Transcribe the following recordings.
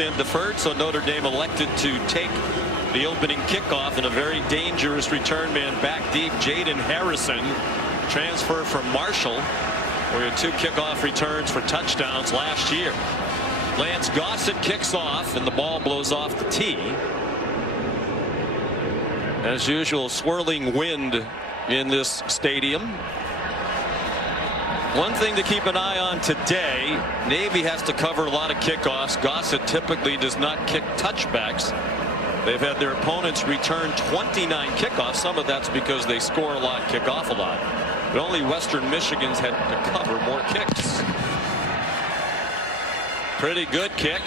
stand deferred, so Notre Dame elected to take the opening kickoff in a very dangerous return man back deep. Jaden Harrison, transfer from Marshall, where he had 2 kickoff returns for touchdowns last year. Lance Gossett kicks off, and the ball blows off the tee. As usual, swirling wind in this stadium. One thing to keep an eye on today, Navy has to cover a lot of kickoffs. Gossett typically does not kick touchbacks. They've had their opponents return 29 kickoffs. Some of that's because they score a lot, kick off a lot. But only Western Michigan's had to cover more kicks. Pretty good kick,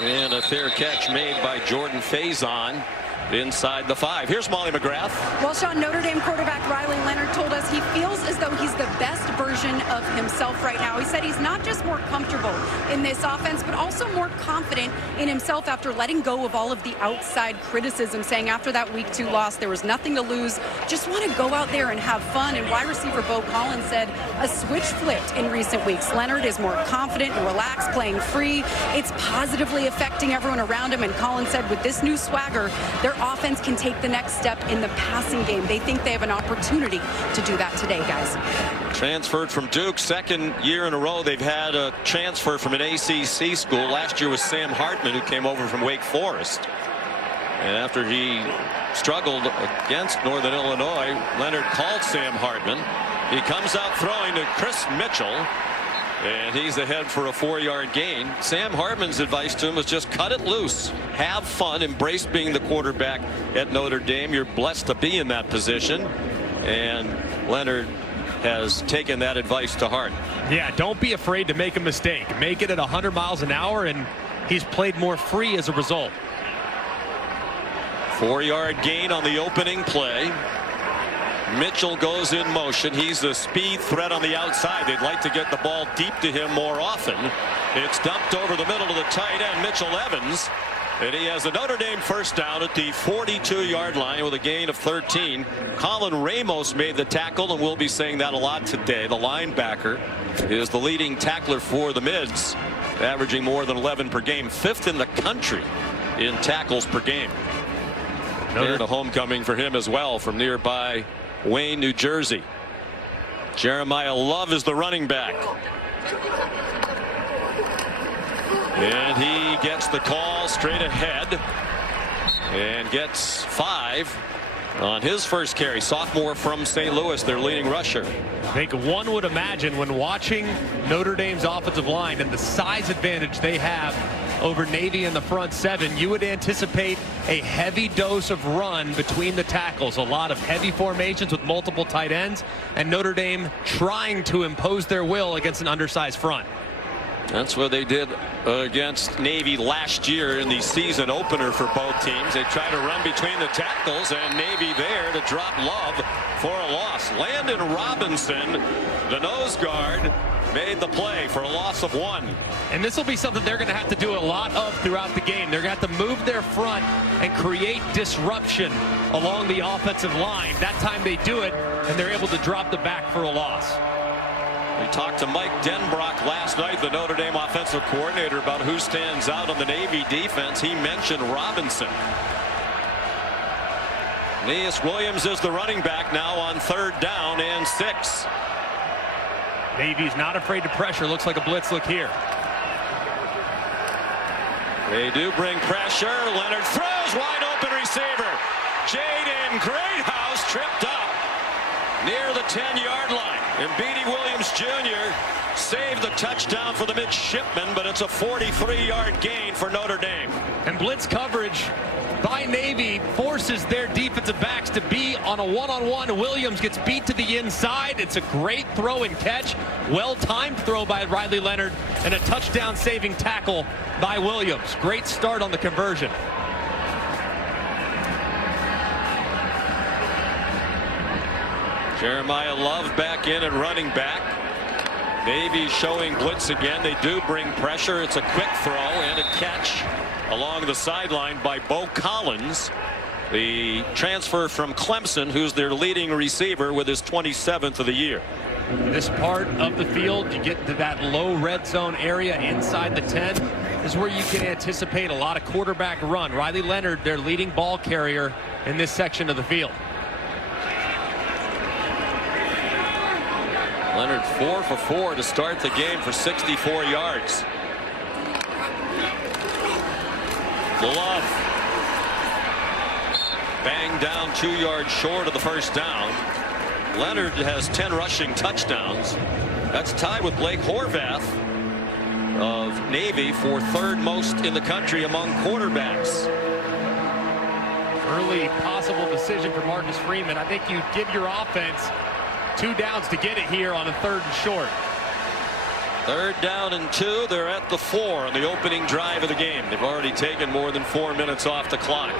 and a fair catch made by Jordan Faison inside the 5. Here's Molly McGrath. Well, Sean, Notre Dame quarterback Riley Leonard told us he feels as though he's the best version of himself right now. He said he's not just more comfortable in this offense, but also more confident in himself after letting go of all of the outside criticism, saying after that Week 2 loss, there was nothing to lose. Just want to go out there and have fun. And wide receiver Bo Collins said a switch flipped in recent weeks. Leonard is more confident and relaxed, playing free. It's positively affecting everyone around him. And Collins said with this new swagger, their offense can take the next step in the passing game. They think they have an opportunity to do that today, guys. Transferred from Duke, second year in a row they've had a transfer from an ACC school. Last year was Sam Hartman, who came over from Wake Forest. And after he struggled against Northern Illinois, Leonard called Sam Hartman. He comes out throwing to Chris Mitchell, and he's ahead for a 4-yard gain. Sam Hartman's advice to him was just cut it loose, have fun, embrace being the quarterback at Notre Dame. You're blessed to be in that position, and Leonard has taken that advice to heart. Yeah, don't be afraid to make a mistake. Make it at 100 miles an hour, and he's played more free as a result. 4-yard gain on the opening play. Mitchell goes in motion. He's a speed threat on the outside. They'd like to get the ball deep to him more often. It's dumped over the middle to the tight end, Mitchell Evans. And he has a Notre Dame first down at the 42-yard line with a gain of 13. Colin Ramos made the tackle, and we'll be saying that a lot today. The linebacker is the leading tackler for the Mids, averaging more than 11 per game, 5th in the country in tackles per game. And a homecoming for him as well from nearby Wayne, New Jersey. Jeremiah Love is the running back. And he gets the call straight ahead and gets 5 on his first carry. Sophomore from St. Louis, their leading rusher. I think one would imagine when watching Notre Dame's offensive line and the size advantage they have over Navy in the front 7, you would anticipate a heavy dose of run between the tackles. A lot of heavy formations with multiple tight ends, and Notre Dame trying to impose their will against an undersized front. That's what they did against Navy last year in the season opener for both teams. They tried to run between the tackles, and Navy there to drop Love for a loss. Landon Robinson, the nose guard, made the play for a loss of 1. And this will be something they're going to have to do a lot of throughout the game. They're going to have to move their front and create disruption along the offensive line. That time they do it, and they're able to drop the back for a loss. We talked to Mike Denbrock last night, the Notre Dame offensive coordinator, about who stands out on the Navy defense. He mentioned Robinson. Neas Williams is the running back now on 3rd down and 6. Navy's not afraid to pressure. Looks like a blitz look here. They do bring pressure. Leonard throws, wide open receiver. Jaden Greathouse tripped up near the 10-yard line. And Beatty Williams Jr. saved the touchdown for the midshipmen, but it's a 43-yard gain for Notre Dame. And blitz coverage by Navy forces their defensive backs to be on a one-on-one. Williams gets beat to the inside. It's a great throw and catch. Well-timed throw by Riley Leonard, and a touchdown-saving tackle by Williams. Great start on the conversion. Jeremiah Love back in and running back. Navy showing blitz again. They do bring pressure. It's a quick throw and a catch along the sideline by Bo Collins, the transfer from Clemson, who's their leading receiver with his 27th of the year. This part of the field, you get to that low red zone area inside the 10. is where you can anticipate a lot of quarterback run. Riley Leonard, their leading ball carrier in this section of the field. Leonard 4 for 4 to start the game for 64 yards. Love banged down 2 yards short of the first down. Leonard has 10 rushing touchdowns. That's tied with Blake Horvath of Navy for third most in the country among quarterbacks. Early possible decision for Marcus Freeman. I think you give your offense 2 downs to get it here on a 3rd and short. 3rd down and 2. They're at the 4 on the opening drive of the game. They've already taken more than 4 minutes off the clock.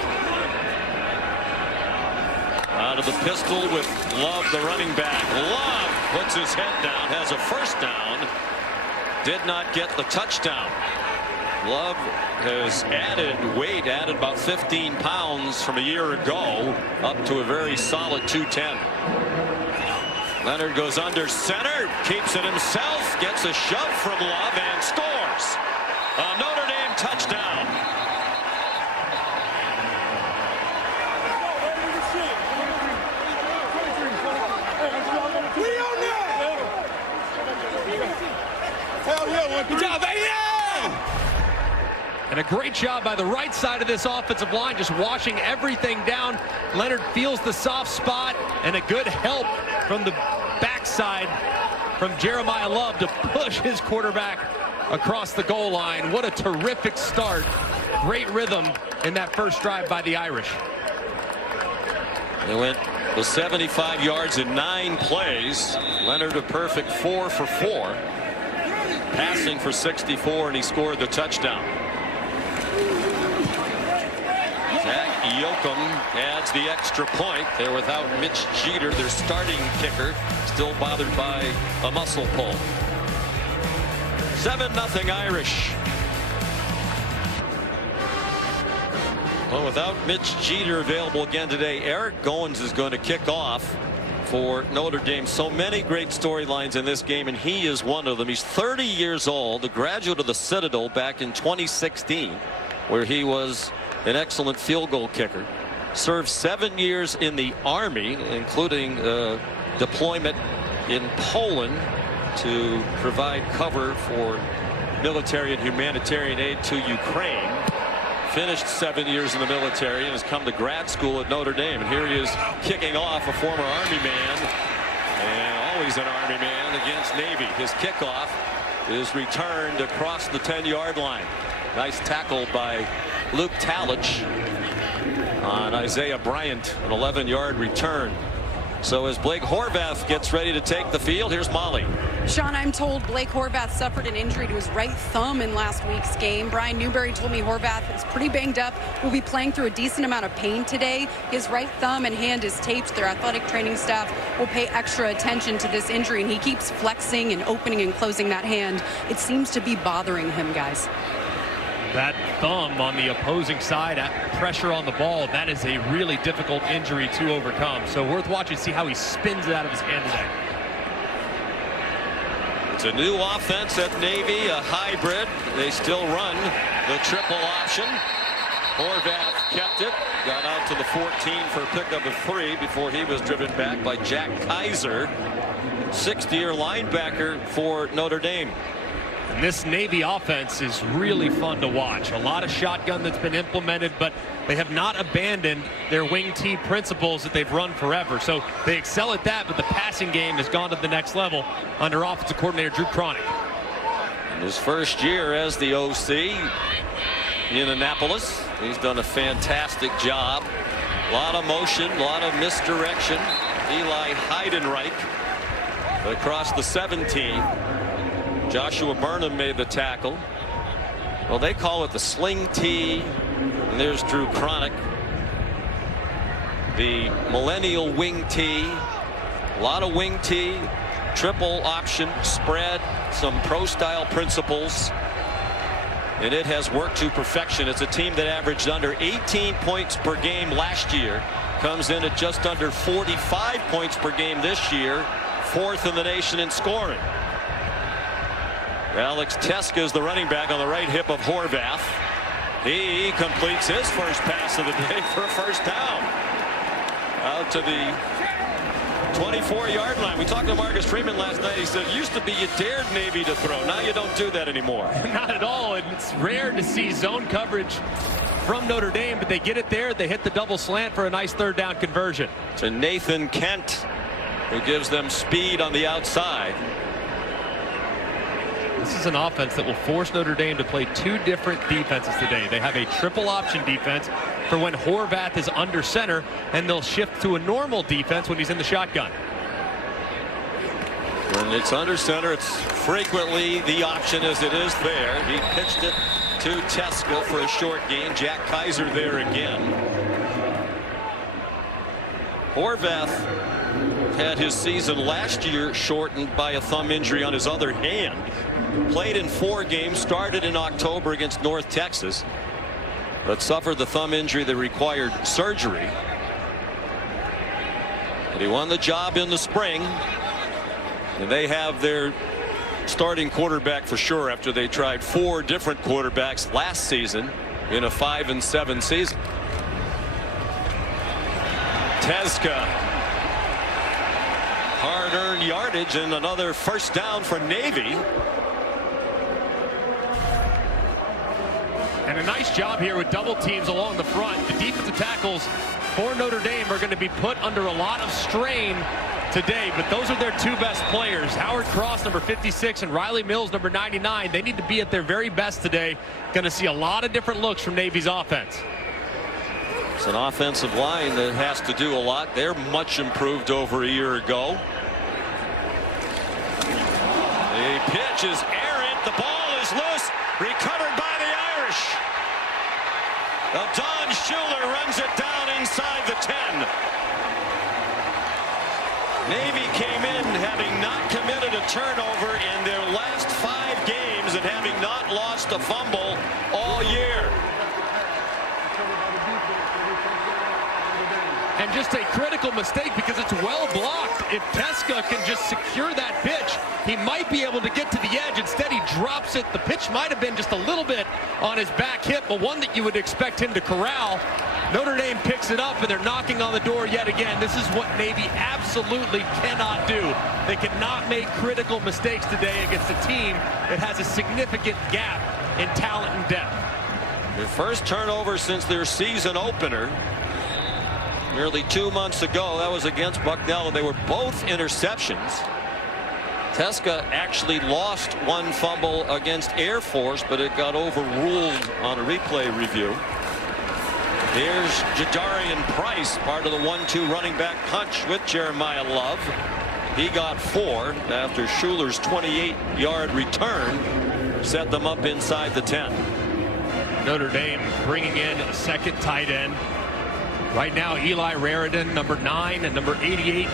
Out of the pistol with Love, the running back. Love puts his head down, has a first down. Did not get the touchdown. Love has added weight, added about 15 pounds from a year ago, up to a very solid 210. Leonard goes under center, keeps it himself, gets a shove from Love and scores. A Notre Dame touchdown. Good job, baby! And a great job by the right side of this offensive line, just washing everything down. Leonard feels the soft spot, and a good help from the backside from Jeremiah Love to push his quarterback across the goal line. What a terrific start. Great rhythm in that first drive by the Irish. They went with 75 yards in 9 plays. Leonard a perfect 4 for 4. Passing for 64, and he scored the touchdown. Zach Yoakum adds the extra point. They're without Mitch Jeter, their starting kicker, still bothered by a muscle pull. 7-0 Irish. Well, without Mitch Jeter available again today, Eric Goins is going to kick off for Notre Dame. So many great storylines in this game, and he is one of them. He's 30 years old, a graduate of the Citadel back in 2016, where he was an excellent field goal kicker. Served 7 years in the Army, including deployment in Poland to provide cover for military and humanitarian aid to Ukraine. Finished 7 years in the military and has come to grad school at Notre Dame. And here he is kicking off, a former Army man and always an Army man against Navy. His kickoff is returned across the 10-yard line. Nice tackle by Luke Talich on Isaiah Bryant, an 11-yard return. So as Blake Horvath gets ready to take the field, here's Molly. Sean, I'm told Blake Horvath suffered an injury to his right thumb in last week's game. Brian Newberry told me Horvath is pretty banged up, will be playing through a decent amount of pain today. His right thumb and hand is taped. Their athletic training staff will pay extra attention to this injury, and he keeps flexing and opening and closing that hand. It seems to be bothering him, guys. That thumb on the opposing side, pressure on the ball, that is a really difficult injury to overcome. So worth watching to see how he spins it out of his hand today. It's a new offense at Navy, a hybrid. They still run the triple option. Horvath kept it, got out to the 14 for a pickup of 3 before he was driven back by Jack Kaiser, 60-year linebacker for Notre Dame. And this Navy offense is really fun to watch. A lot of shotgun that's been implemented, but they have not abandoned their wing T principles that they've run forever. So they excel at that, but the passing game has gone to the next level under offensive coordinator Drew Cronick. In his first year as the OC in Annapolis, he's done a fantastic job. A lot of motion, a lot of misdirection. Eli Heidenreich across the 17. Joshua Burnham made the tackle. Well, they call it the sling T. And there's Drew Cronick. The millennial wing T. A lot of wing T. Triple option spread. Some pro-style principles. And it has worked to perfection. It's a team that averaged under 18 points per game last year. Comes in at just under 45 points per game this year. 4th in the nation in scoring. Alex Teska is the running back on the right hip of Horvath. He completes his first pass of the day for a first down. Out to the 24-yard line. We talked to Marcus Freeman last night. He said it used to be you dared Navy to throw. Now you don't do that anymore. Not at all. And it's rare to see zone coverage from Notre Dame, but they get it there. They hit the double slant for a nice third down conversion. To Nathan Kent, who gives them speed on the outside. This is an offense that will force Notre Dame to play two different defenses today. They have a triple option defense for when Horvath is under center, and they'll shift to a normal defense when he's in the shotgun. When it's under center, it's frequently the option as it is there. He pitched it to Teska for a short gain. Jack Kaiser there again. Horvath had his season last year shortened by a thumb injury on his other hand. Played in 4 games, started in October against North Texas, but suffered the thumb injury that required surgery. But he won the job in the spring, and they have their starting quarterback for sure after they tried 4 different quarterbacks last season in a 5-7 season. Teska, hard-earned yardage and another first down for Navy. And a nice job here with double teams along the front. The defensive tackles for Notre Dame are going to be put under a lot of strain today, but those are their 2 best players. Howard Cross, number 56, and Riley Mills, number 99. They need to be at their very best today. Going to see a lot of different looks from Navy's offense. It's an offensive line that has to do a lot. They're much improved over a year ago. The pitch is errant. The ball is loose. Recovered by the Irish. Don Schuler runs it down inside the 10. Navy came in having not committed a turnover in their last 5 games and having not lost a fumble all year. And just a critical mistake because it's well blocked. If Teska can just secure that pitch, he might be able to get to the edge. Instead, he drops it. The pitch might have been just a little bit on his back hip, but one that you would expect him to corral. Notre Dame picks it up, and they're knocking on the door yet again. This is what Navy absolutely cannot do. They cannot make critical mistakes today against a team that has a significant gap in talent and depth. Their first turnover since their season opener. Nearly 2 months ago, that was against Bucknell, and they were both interceptions. Teska actually lost 1 fumble against Air Force, but it got overruled on a replay review. Here's Jadarian Price, part of the 1-2 running back punch with Jeremiah Love. He got 4 after Schuler's 28-yard return set them up inside the 10. Notre Dame bringing in a second tight end. Right now, Eli Raridan, number 9, and number 88,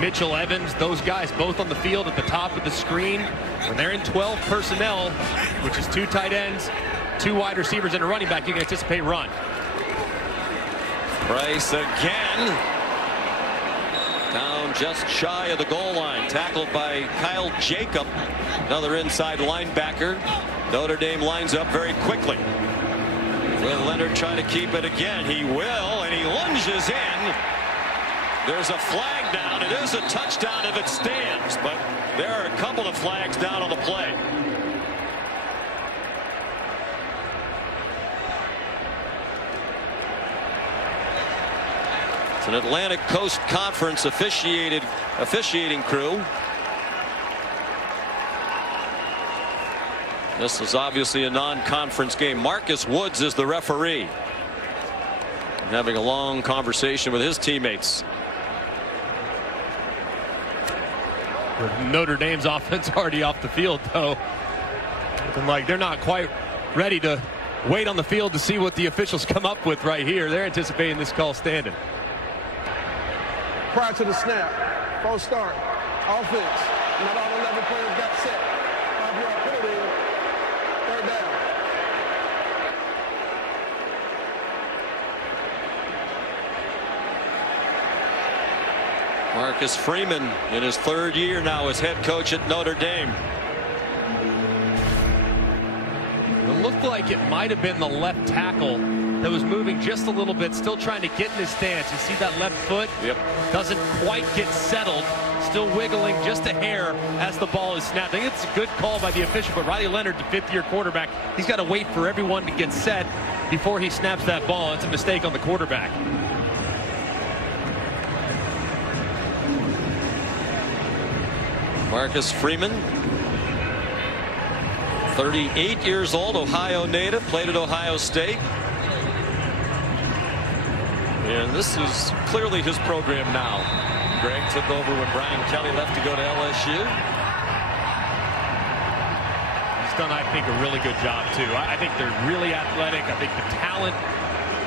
Mitchell Evans. Those guys both on the field at the top of the screen. When they're in 12 personnel, which is 2 tight ends, 2 wide receivers, and a running back, you can anticipate run. Price again. Down just shy of the goal line. Tackled by Kyle Jacob, another inside linebacker. Notre Dame lines up very quickly. Will Leonard try to keep it again? He will, and he lunges in. There's a flag down. It is a touchdown if it stands, but there are a couple of flags down on the play. It's an Atlantic Coast Conference officiating crew. This is obviously a non-conference game. Marcus Woods is the referee, having a long conversation with his teammates. Notre Dame's offense already off the field, though. Looking like they're not quite ready to wait on the field to see what the officials come up with right here. They're anticipating this call standing. Prior to the snap, false start, offense. Not all 11 players got set. 5-yard penalty, third down. Marcus Freeman in his 3rd year now as head coach at Notre Dame. looked like it might have been the left tackle that was moving just a little bit, still trying to get in his stance. You see that left foot? Yep. Doesn't quite get settled. Still wiggling just a hair as the ball is snapped. I think it's a good call by the official, but Riley Leonard, the fifth-year quarterback, he's got to wait for everyone to get set before he snaps that ball. It's a mistake on the quarterback. Marcus Freeman, 38 years old, Ohio native, played at Ohio State. And this is clearly his program now. Greg took over when Brian Kelly left to go to LSU. He's done, I think, a really good job, too. I think they're really athletic. I think the talent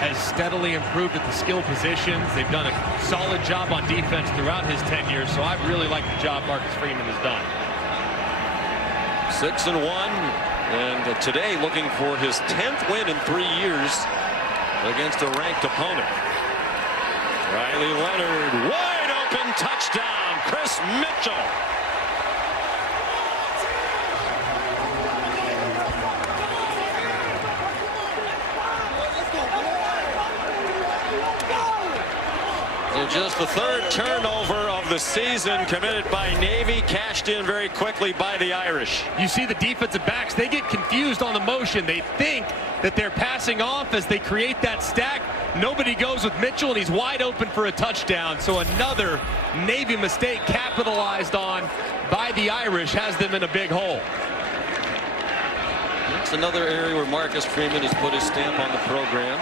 has steadily improved at the skill positions. They've done a solid job on defense throughout his 10 years, so I really like the job Marcus Freeman has done. 6-1, and today looking for his 10th win in 3 years against a ranked opponent. Riley Leonard, wide open touchdown, Chris Mitchell. So just the third turnover of the season committed by Navy, cashed in very quickly by the Irish. You see the defensive backs, they get confused on the motion. They think that they're passing off as they create that stack. Nobody goes with Mitchell, and he's wide open for a touchdown. So another Navy mistake capitalized on by the Irish has them in a big hole. That's another area where Marcus Freeman has put his stamp on the program.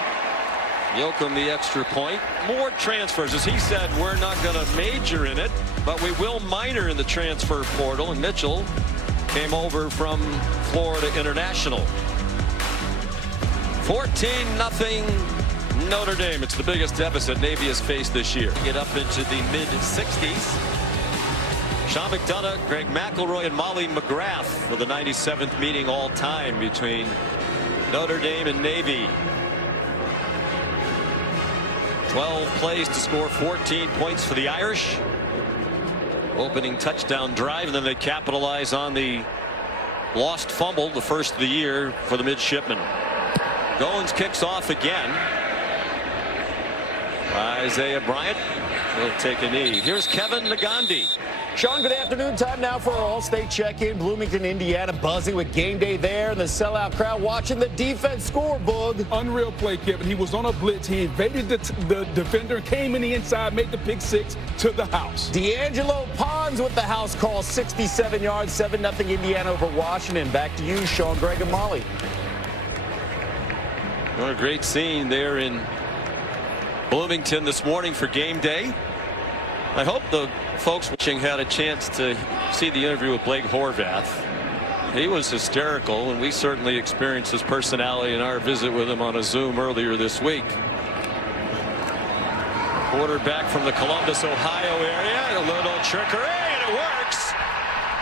Yoakum the extra point. More transfers. As he said, we're not going to major in it, but we will minor in the transfer portal. And Mitchell came over from Florida International. 14-0 Notre Dame. It's the biggest deficit Navy has faced this year. Get up into the mid-60s. Sean McDonough, Greg McElroy, and Molly McGrath for the 97th meeting all time between Notre Dame and Navy. 12 plays to score 14 points for the Irish. Opening touchdown drive, and then they capitalize on the lost fumble, the first of the year for the midshipmen. Goins kicks off again. Isaiah Bryant will take a knee. Here's Kevin Nagandi. Sean, good afternoon. Time now for our All-State check-in. Bloomington, Indiana, buzzing with game day there, and the sellout crowd watching the defense scoreboard. Unreal play, Kevin. He was on a blitz. He evaded the defender, came in the inside, made the pick six to the house. D'Angelo Pons with the house call, 67 yards, 7-0 Indiana over Washington. Back to you, Sean, Greg, and Molly. What a great scene there in Bloomington this morning for game day. I hope the folks watching had a chance to see the interview with Blake Horvath. He was hysterical, and we certainly experienced his personality in our visit with him on a Zoom earlier this week. Quarterback from the Columbus, Ohio area. A little trickery, and it works.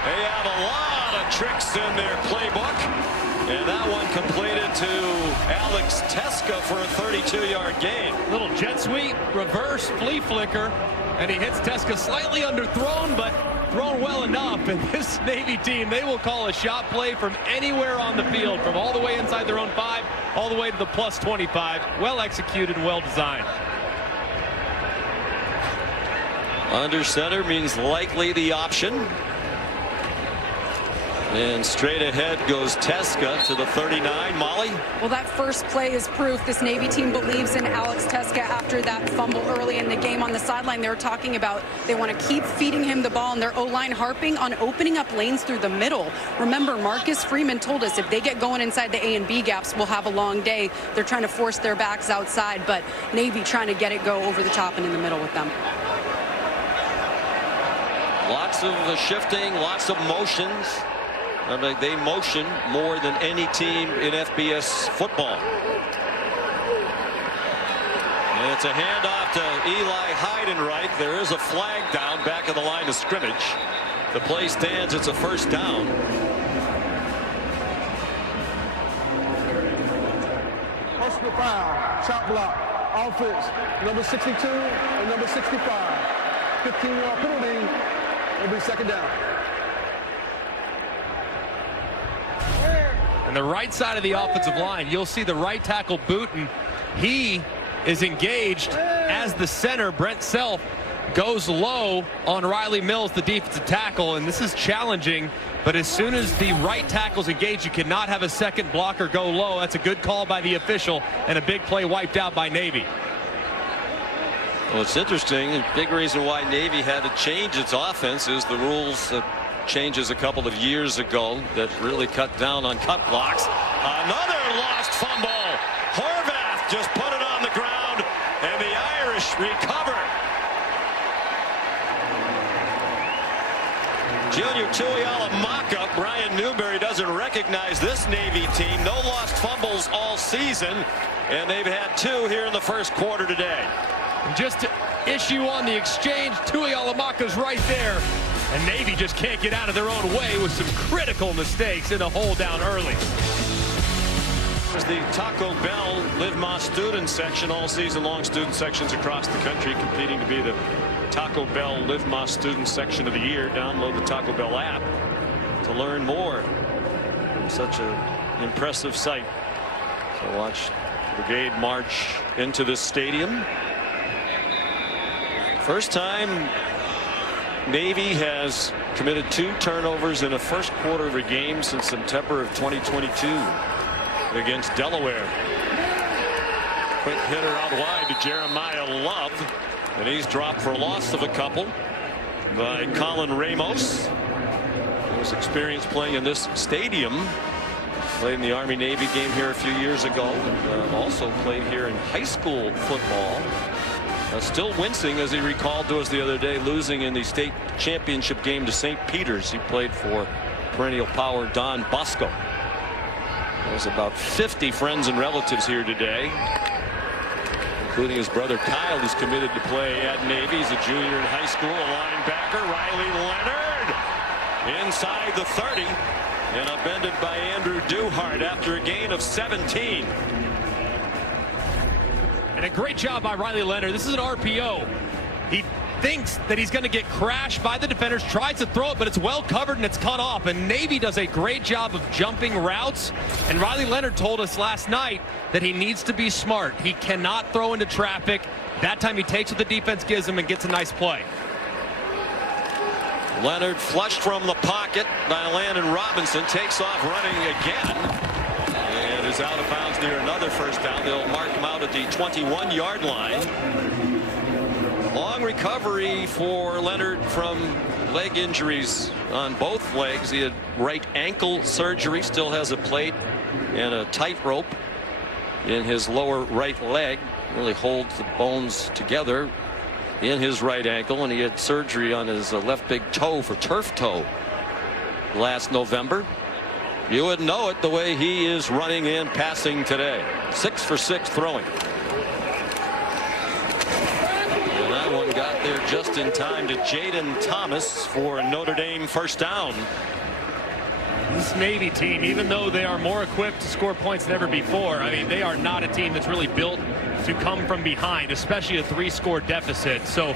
They have a lot of tricks in their playbook. And that one completed to Alex Teska for a 32-yard gain. Little jet sweep, reverse, flea flicker, and he hits Teska slightly underthrown, but thrown well enough. And this Navy team, they will call a shot play from anywhere on the field, from all the way inside their own 5, all the way to the plus 25. Well executed, well designed. Under center means likely the option. And straight ahead goes Teska to the 39. Molly? Well, that first play is proof this Navy team believes in Alex Teska after that fumble early in the game on the sideline. They were talking about they want to keep feeding him the ball, and their O-line harping on opening up lanes through the middle. Remember, Marcus Freeman told us if they get going inside the A and B gaps, we'll have a long day. They're trying to force their backs outside, but Navy trying to get it go over the top and in the middle with them. Lots of shifting, lots of motions. I mean, they motion more than any team in FBS football. And it's a handoff to Eli Heidenreich. There is a flag down back of the line of scrimmage. The play stands. It's a first down. Personal foul, chop block, offense, number 62 and number 65. 15-yard penalty. It'll be second down. And the right side of the offensive line, you'll see the right tackle Booten. He is engaged as the center. Brent Self goes low on Riley Mills, the defensive tackle, and this is challenging. But as soon as the right tackle's engaged, you cannot have a second blocker go low. That's a good call by the official, and a big play wiped out by Navy. Well, it's interesting. A big reason why Navy had to change its offense is the rules changes a couple of years ago that really cut down on cut blocks. Another lost fumble. Horvath just put it on the ground, and the Irish recover. Junior Tuialamaka, Brian Newberry doesn't recognize this Navy team. No lost fumbles all season, and they've had 2 here in the first quarter today. And just to issue on the exchange, Tuialamaka's right there. And Navy just can't get out of their own way with some critical mistakes in a hole down early. There's the Taco Bell Live Más student section all season long. Student sections across the country competing to be the Taco Bell Live Más student section of the year. Download the Taco Bell app to learn more from such an impressive sight. So watch the brigade march into this stadium. First time Navy has committed 2 turnovers in a first quarter of a game since September of 2022 against Delaware. Quick hitter out wide to Jeremiah Love, and he's dropped for a loss of a couple by Colin Ramos, who's experienced playing in this stadium. Played in the Army-Navy game here a few years ago, and also played here in high school football. Still wincing as he recalled to us the other day, losing in the state championship game to St. Peter's. He played for perennial power Don Bosco. There's about 50 friends and relatives here today, including his brother Kyle, who's committed to play at Navy. He's a junior in high school, a linebacker. Riley Leonard inside the 30 and upended by Andrew Duhart after a gain of 17. And a great job by Riley Leonard. This is an RPO. He thinks that he's going to get crashed by the defenders, tries to throw it, but it's well covered and it's cut off. And Navy does a great job of jumping routes. And Riley Leonard told us last night that he needs to be smart. He cannot throw into traffic. That time he takes what the defense gives him and gets a nice play. Leonard flushed from the pocket by Landon Robinson, takes off running again. And is out of bounds near another first down. They'll mark him out at the 21-yard line. Long recovery for Leonard from leg injuries on both legs. He had right ankle surgery, still has a plate and a tightrope in his lower right leg. Really holds the bones together in his right ankle, and he had surgery on his left big toe for turf toe last November. You would know it the way he is running and passing today. 6 for 6 throwing. And that one got there just in time to Jaden Thomas for a Notre Dame first down. This Navy team, even though they are more equipped to score points than ever before, I mean, they are not a team that's really built to come from behind, especially a 3-score deficit. So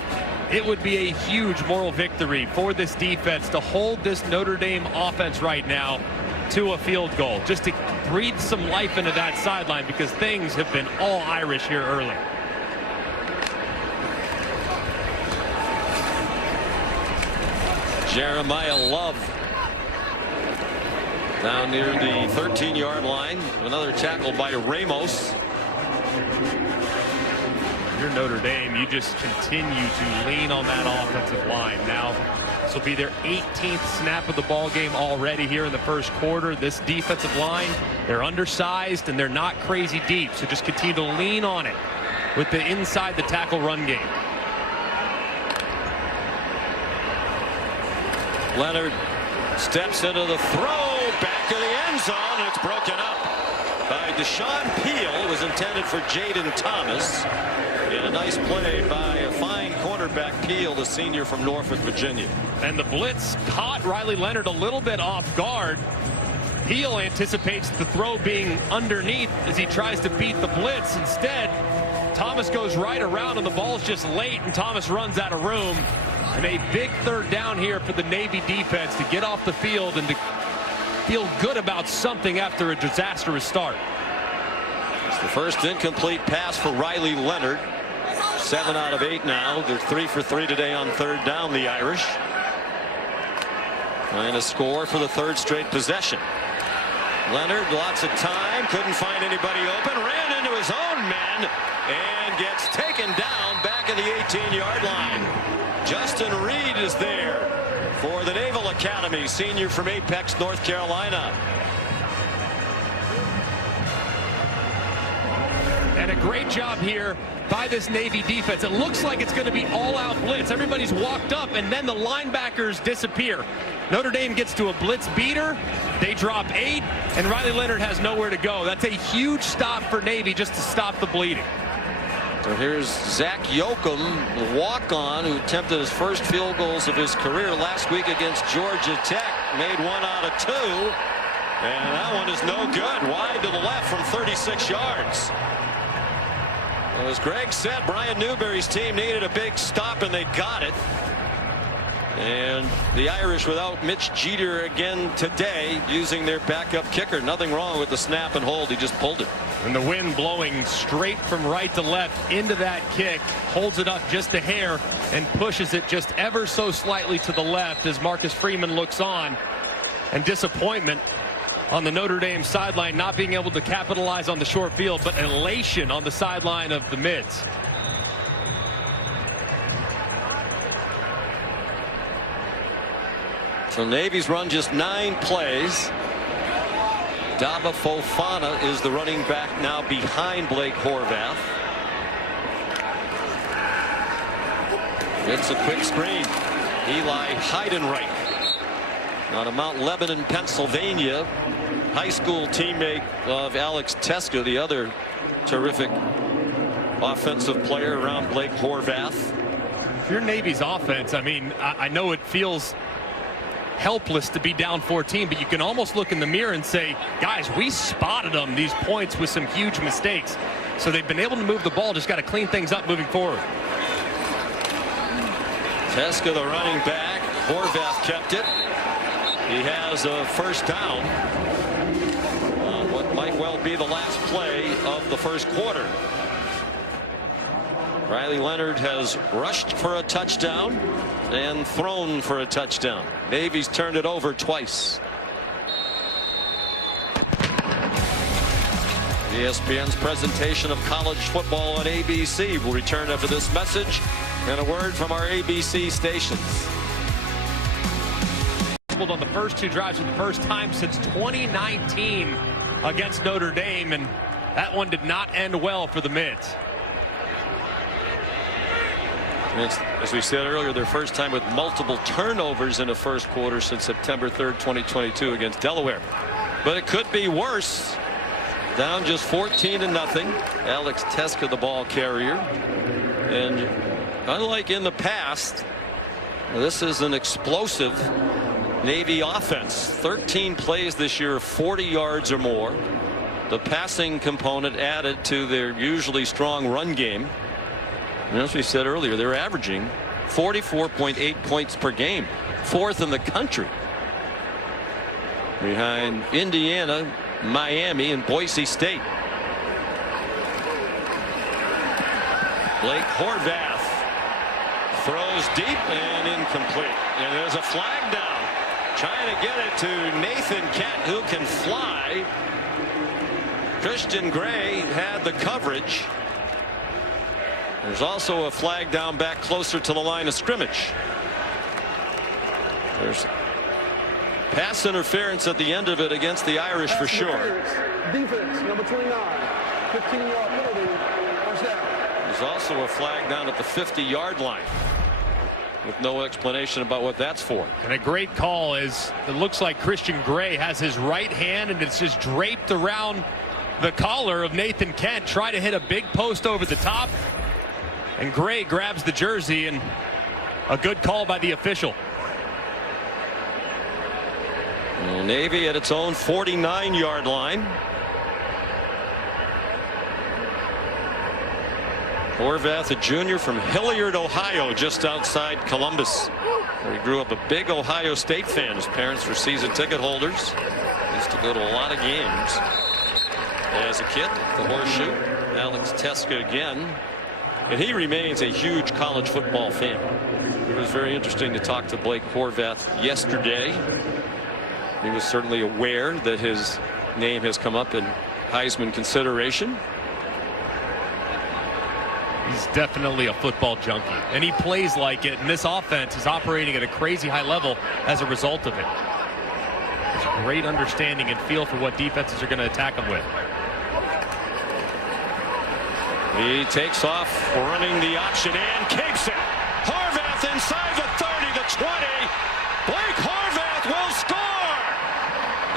it would be a huge moral victory for this defense to hold this Notre Dame offense right now to a field goal, just to breathe some life into that sideline, because things have been all Irish here early. Jeremiah Love down near the 13-yard line. Another tackle by Ramos. You're Notre Dame, you just continue to lean on that offensive line. Now, this will be their 18th snap of the ball game already here in the first quarter. This defensive line, they're undersized and they're not crazy deep, so just continue to lean on it with the inside the tackle run game. Leonard steps into the throw, back of the end zone, and it's broken up by Deshaun Peel. It was intended for Jaden Thomas. And a nice play by a fine cornerback, Peel, the senior from Norfolk, Virginia. And the blitz caught Riley Leonard a little bit off guard. Peel anticipates the throw being underneath as he tries to beat the blitz. Instead, Thomas goes right around and the ball's just late, and Thomas runs out of room. And a big third down here for the Navy defense to get off the field and to feel good about something after a disastrous start. It's the first incomplete pass for Riley Leonard. 7 out of 8 now. They're 3 for 3 today on third down, the Irish. Trying to score for the third straight possession. Leonard, lots of time, couldn't find anybody open, ran into his own men and gets taken down back at the 18-yard line. Justin Reed is there for the Naval Academy, senior from Apex, North Carolina. And a great job here by this Navy defense. It looks like it's going to be all-out blitz. Everybody's walked up, and then the linebackers disappear. Notre Dame gets to a blitz beater. They drop 8, and Riley Leonard has nowhere to go. That's a huge stop for Navy just to stop the bleeding. So here's Zach Yoakum, the walk-on, who attempted his first field goals of his career last week against Georgia Tech. Made 1 out of 2, and that one is no good. Wide to the left from 36 yards. Well, as Greg said, Brian Newberry's team needed a big stop, and they got it. And the Irish without Mitch Jeter again today, using their backup kicker. Nothing wrong with the snap and hold. He just pulled it. And the wind blowing straight from right to left into that kick, holds it up just a hair and pushes it just ever so slightly to the left as Marcus Freeman looks on. And disappointment on the Notre Dame sideline, not being able to capitalize on the short field, but elation on the sideline of the Mids. So Navy's run just 9 plays. Daba Fofana is the running back now behind Blake Horvath. It's a quick screen. Eli Heidenreich out of Mount Lebanon, Pennsylvania. High school teammate of Alex Teska, the other terrific offensive player around Blake Horvath. If you're Navy's offense, I mean, I know it feels helpless to be down 14, but you can almost look in the mirror and say, guys, we spotted them these points with some huge mistakes. So they've been able to move the ball, just got to clean things up moving forward. Teska, the running back. Horvath kept it. He has a first down on what might well be the last play of the first quarter. Riley Leonard has rushed for a touchdown and thrown for a touchdown. Navy's turned it over twice. ESPN's presentation of college football on ABC will return after this message and a word from our ABC stations. On the first 2 drives for the first time since 2019 against Notre Dame, and that one did not end well for the Mids. It's, as we said earlier, their first time with multiple turnovers in a first quarter since September 3rd, 2022 against Delaware. But it could be worse. Down just 14-0. Alex Teska, the ball carrier. And unlike in the past, this is an explosive Navy offense. 13 plays this year, 40 yards or more. The passing component added to their usually strong run game. And as we said earlier, they're averaging 44.8 points per game, 4th in the country, behind Indiana, Miami, and Boise State. Blake Horvath throws deep and incomplete, and there's a flag down, trying to get it to Nathan Kent, who can fly. Christian Gray had the coverage. There's also a flag down back closer to the line of scrimmage. There's pass interference at the end of it against the Irish for sure. Defense, number 29, 15-yard penalty, first down. There's also a flag down at the 50-yard line with no explanation about what that's for. And a great call is it looks like Christian Gray has his right hand and it's just draped around the collar of Nathan Kent. Try to hit a big post over the top. And Gray grabs the jersey, and a good call by the official. Well, Navy at its own 49-yard line. Horvath, a junior from Hilliard, Ohio, just outside Columbus, where he grew up a big Ohio State fan. His parents were season ticket holders. Used to go to a lot of games as a kid. The Horseshoe. Alex Teska again. And he remains a huge college football fan. It was very interesting to talk to Blake Horvath yesterday. He was certainly aware that his name has come up in Heisman consideration. He's definitely a football junkie, and he plays like it, and this offense is operating at a crazy high level as a result of it. There's a great understanding and feel for what defenses are going to attack him with. He takes off, running the option and keeps it. Horvath inside the 30, the 20. Blake Horvath will score!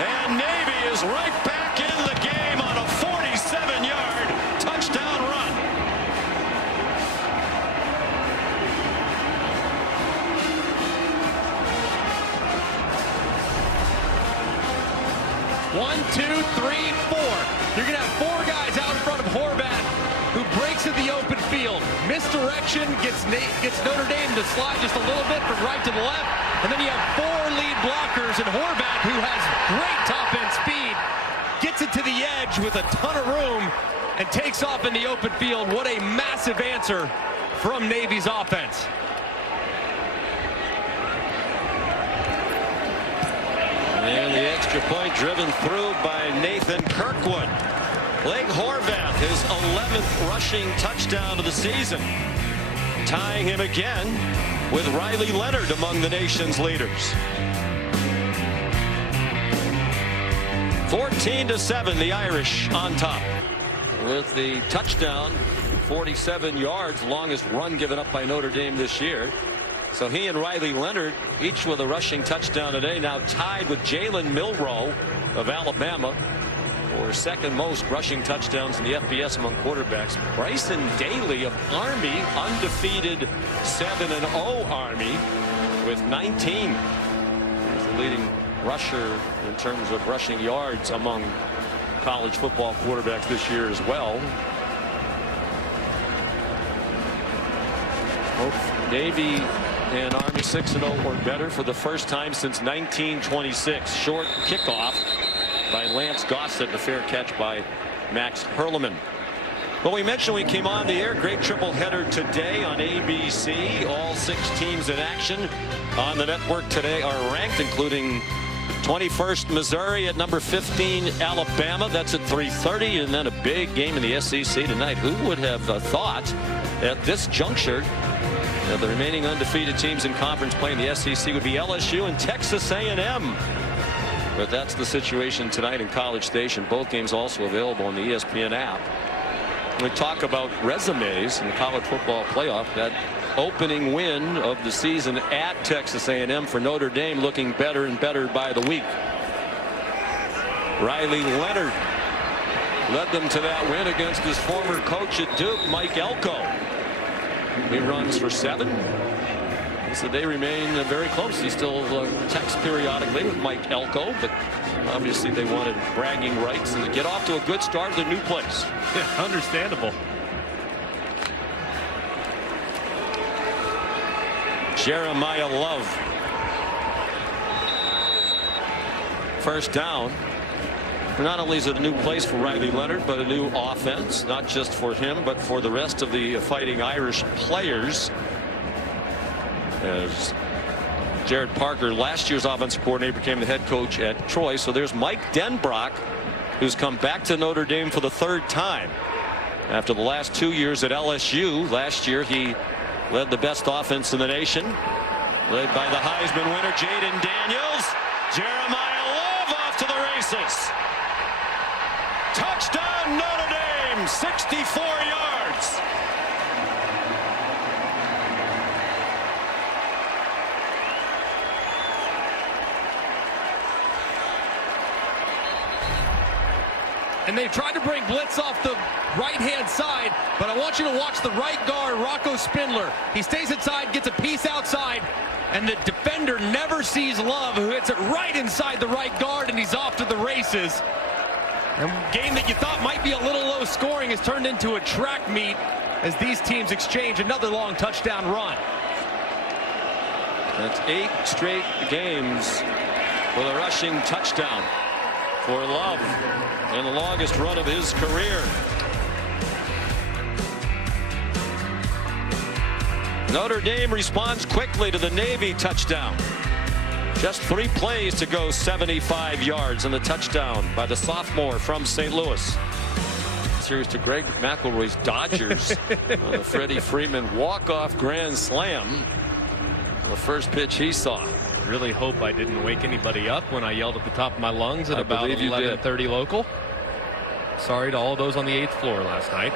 And Navy is right back in the game on a 47-yard touchdown run. One, two, three, four. You're going to have four guys out in front of Horvath, who breaks in the open field. Misdirection gets Notre Dame to slide just a little bit from right to the left. And then you have four lead blockers, and Horvath, who has great top-end speed, gets it to the edge with a ton of room and takes off in the open field. What a massive answer from Navy's offense. And the extra point driven through by Nathan Kirkwood. Blake Horvath, his 11th rushing touchdown of the season, tying him again with Riley Leonard among the nation's leaders. 14-7, the Irish on top with the touchdown. 47 yards, longest run given up by Notre Dame this year. So he and Riley Leonard each with a rushing touchdown today, now tied with Jalen Milroe of Alabama for second most rushing touchdowns in the FBS among quarterbacks. Bryson Daly of Army, undefeated 7-0 Army with 19. He's the leading rusher in terms of rushing yards among college football quarterbacks this year as well. Both Navy and Army 6-0 or better for the first time since 1926. Short kickoff by Lance Gossett, a fair catch by Max Hurleman. Well, we mentioned we came on the air. Great triple header today on ABC. All 6 teams in action on the network today are ranked, including 21st Missouri at number 15 Alabama. That's at 3:30, and then a big game in the SEC tonight. Who would have thought at this juncture the remaining undefeated teams in conference playing the SEC would be LSU and Texas A&M. But that's the situation tonight in College Station. Both games also available on the ESPN app. We talk about resumes in the college football playoff. That opening win of the season at Texas A&M for Notre Dame looking better and better by the week. Riley Leonard led them to that win against his former coach at Duke, Mike Elko. He runs for 7. So they remain very close. He still texts periodically with Mike Elko, but obviously they wanted bragging rights and to get off to a good start at their new place. Yeah, understandable. Jeremiah Love. First down. Not only is it a new place for Riley Leonard, but a new offense, not just for him, but for the rest of the Fighting Irish players. As Jared Parker, last year's offensive coordinator, became the head coach at Troy. So there's Mike Denbrock, who's come back to Notre Dame for the 3rd time after the last 2 years at LSU. Last year he led the best offense in the nation, led by the Heisman winner Jaden Daniels. Jeremiah Love off to the races. Touchdown Notre Dame, 64 yards. And they've tried to bring blitz off the right-hand side, but I want you to watch the right guard, Rocco Spindler. He stays inside, gets a piece outside, and the defender never sees Love, who hits it right inside the right guard, and he's off to the races. A game that you thought might be a little low scoring has turned into a track meet as these teams exchange another long touchdown run. That's 8 straight games with a rushing touchdown for Love in the longest run of his career. Notre Dame responds quickly to the Navy touchdown. Just 3 plays to go, 75 yards, and the touchdown by the sophomore from St. Louis. Series to Greg McElroy's Dodgers on the Freddie Freeman walk-off grand slam. The first pitch he saw. Really hope I didn't wake anybody up when I yelled at the top of my lungs at about 11:30 local. Sorry to all those on the 8th floor last night.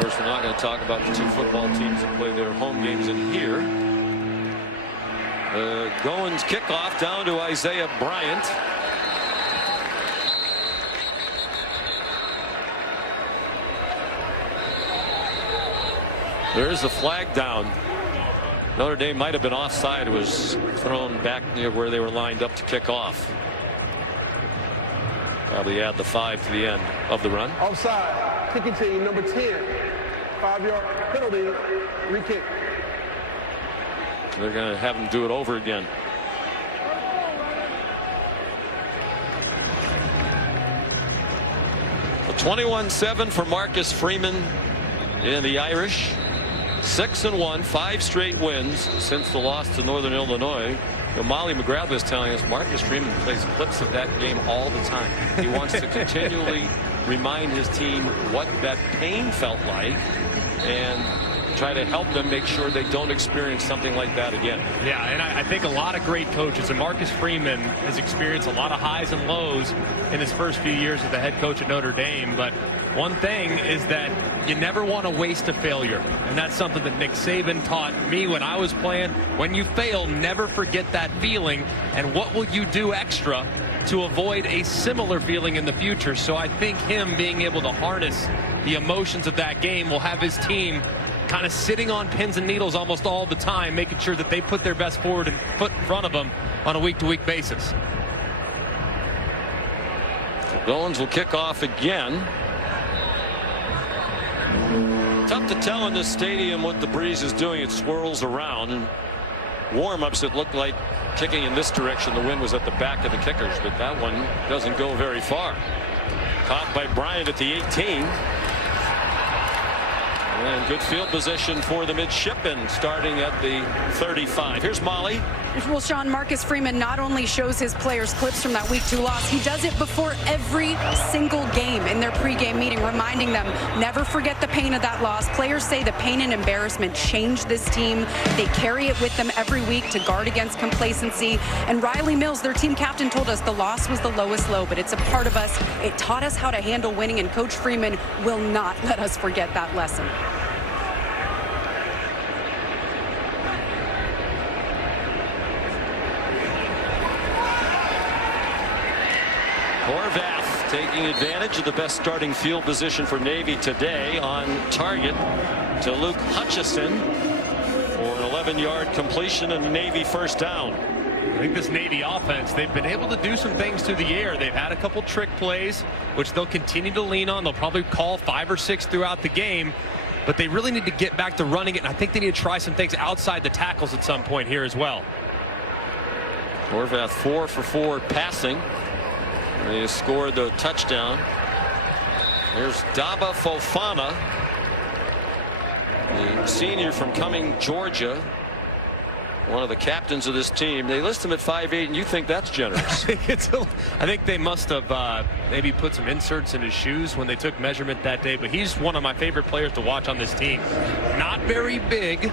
First, we're not going to talk about the 2 football teams that play their home games in here. Goins kickoff down to Isaiah Bryant. There's the flag down. Notre Dame might have been offside. It was thrown back near where they were lined up to kick off. Probably add the 5 to the end of the run. Offside. Kicking team number 10. 5-yard penalty. Re-kick. They're going to have them do it over again. A 21-7 for Marcus Freeman in the Irish. 6-1, 5 straight wins since the loss to Northern Illinois. Molly McGrath was telling us Marcus Freeman plays clips of that game all the time. He wants to continually remind his team what that pain felt like and try to help them make sure they don't experience something like that again. Yeah, and I think a lot of great coaches, and Marcus Freeman has experienced a lot of highs and lows in his first few years as the head coach at Notre Dame, but one thing is that you never want to waste a failure, and that's something that Nick Saban taught me when I was playing. When you fail, never forget that feeling, and what will you do extra to avoid a similar feeling in the future. So I think him being able to harness the emotions of that game will have his team kind of sitting on pins and needles almost all the time, making sure that they put their best forward and foot in front of them on a week-to-week basis. Goins will kick off again. Tough to tell in this stadium what the breeze is doing. It swirls around. And warm-ups, it looked like kicking in this direction. The wind was at the back of the kickers, but that one doesn't go very far. Caught by Bryant at the 18. And good field position for the midshipmen starting at the 35. Here's Molly. Well, Sean, Marcus Freeman not only shows his players clips from that Week 2 loss, he does it before every single game in their pregame meeting, reminding them never forget the pain of that loss. Players say the pain and embarrassment changed this team. They carry it with them every week to guard against complacency. And Riley Mills, their team captain, told us the loss was the lowest low, but it's a part of us. It taught us how to handle winning, and Coach Freeman will not let us forget that lesson. Horvath taking advantage of the best starting field position for Navy today, on target to Luke Hutchison for an 11-yard completion and a Navy first down. I think this Navy offense, they've been able to do some things through the air. They've had a couple trick plays, which they'll continue to lean on. They'll probably call 5 or 6 throughout the game, but they really need to get back to running it, and I think they need to try some things outside the tackles at some point here as well. Horvath 4 for 4 passing. They scored the touchdown. There's Daba Fofana, the senior from Cumming, Georgia, one of the captains of this team. They list him at 5'8", and you think that's generous. I think they must have maybe put some inserts in his shoes when they took measurement that day, but he's one of my favorite players to watch on this team. Not very big,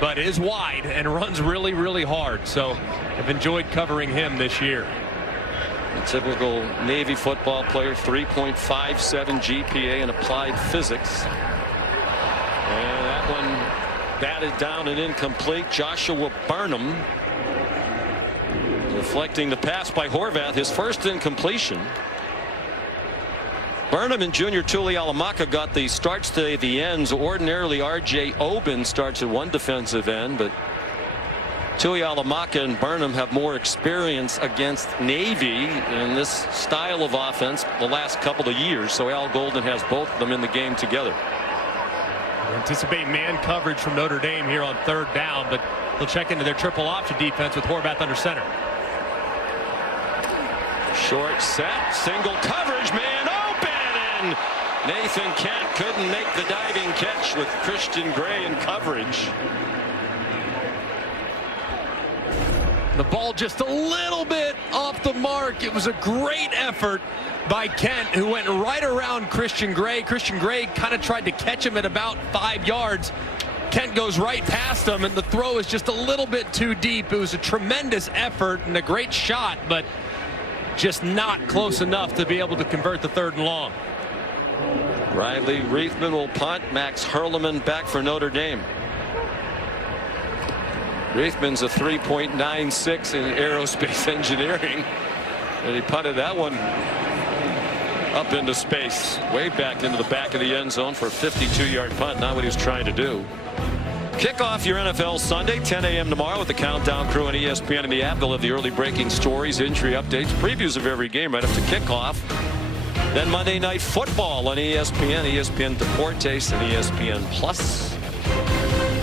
but is wide and runs really, really hard. So I've enjoyed covering him this year. A typical Navy football player, 3.57 GPA in applied physics. And that one batted down and incomplete. Joshua Burnham deflecting the pass by Horvath, his first incompletion. Burnham and junior Tuli Alamaka got the starts today at the ends. Ordinarily RJ Oben starts at one defensive end, but Tuli Alamaka and Burnham have more experience against Navy in this style of offense the last couple of years, so Al Golden has both of them in the game together. Anticipate man coverage from Notre Dame here on 3rd down, but they'll check into their triple option defense with Horvath under center. Short set, single coverage, man open, and Nathan Kent couldn't make the diving catch with Christian Gray in coverage. The ball just a little bit off the mark. It was a great effort by Kent, who went right around Christian Gray. Christian Gray kind of tried to catch him at about 5 yards. Kent goes right past him, and the throw is just a little bit too deep. It was a tremendous effort and a great shot, but just not close enough to be able to convert the 3rd and long. Riley Reithman will punt. Max Hurleman back for Notre Dame. Reithman's a 3.96 in aerospace engineering, and he punted that one up into space, way back into the back of the end zone for a 52-yard punt. Not what he was trying to do. Kick off your NFL Sunday, 10 a.m. tomorrow with the Countdown crew on ESPN and the app. They'll have the early breaking stories, injury updates, previews of every game right up to kickoff. Then Monday Night Football on ESPN, ESPN Deportes, and ESPN Plus.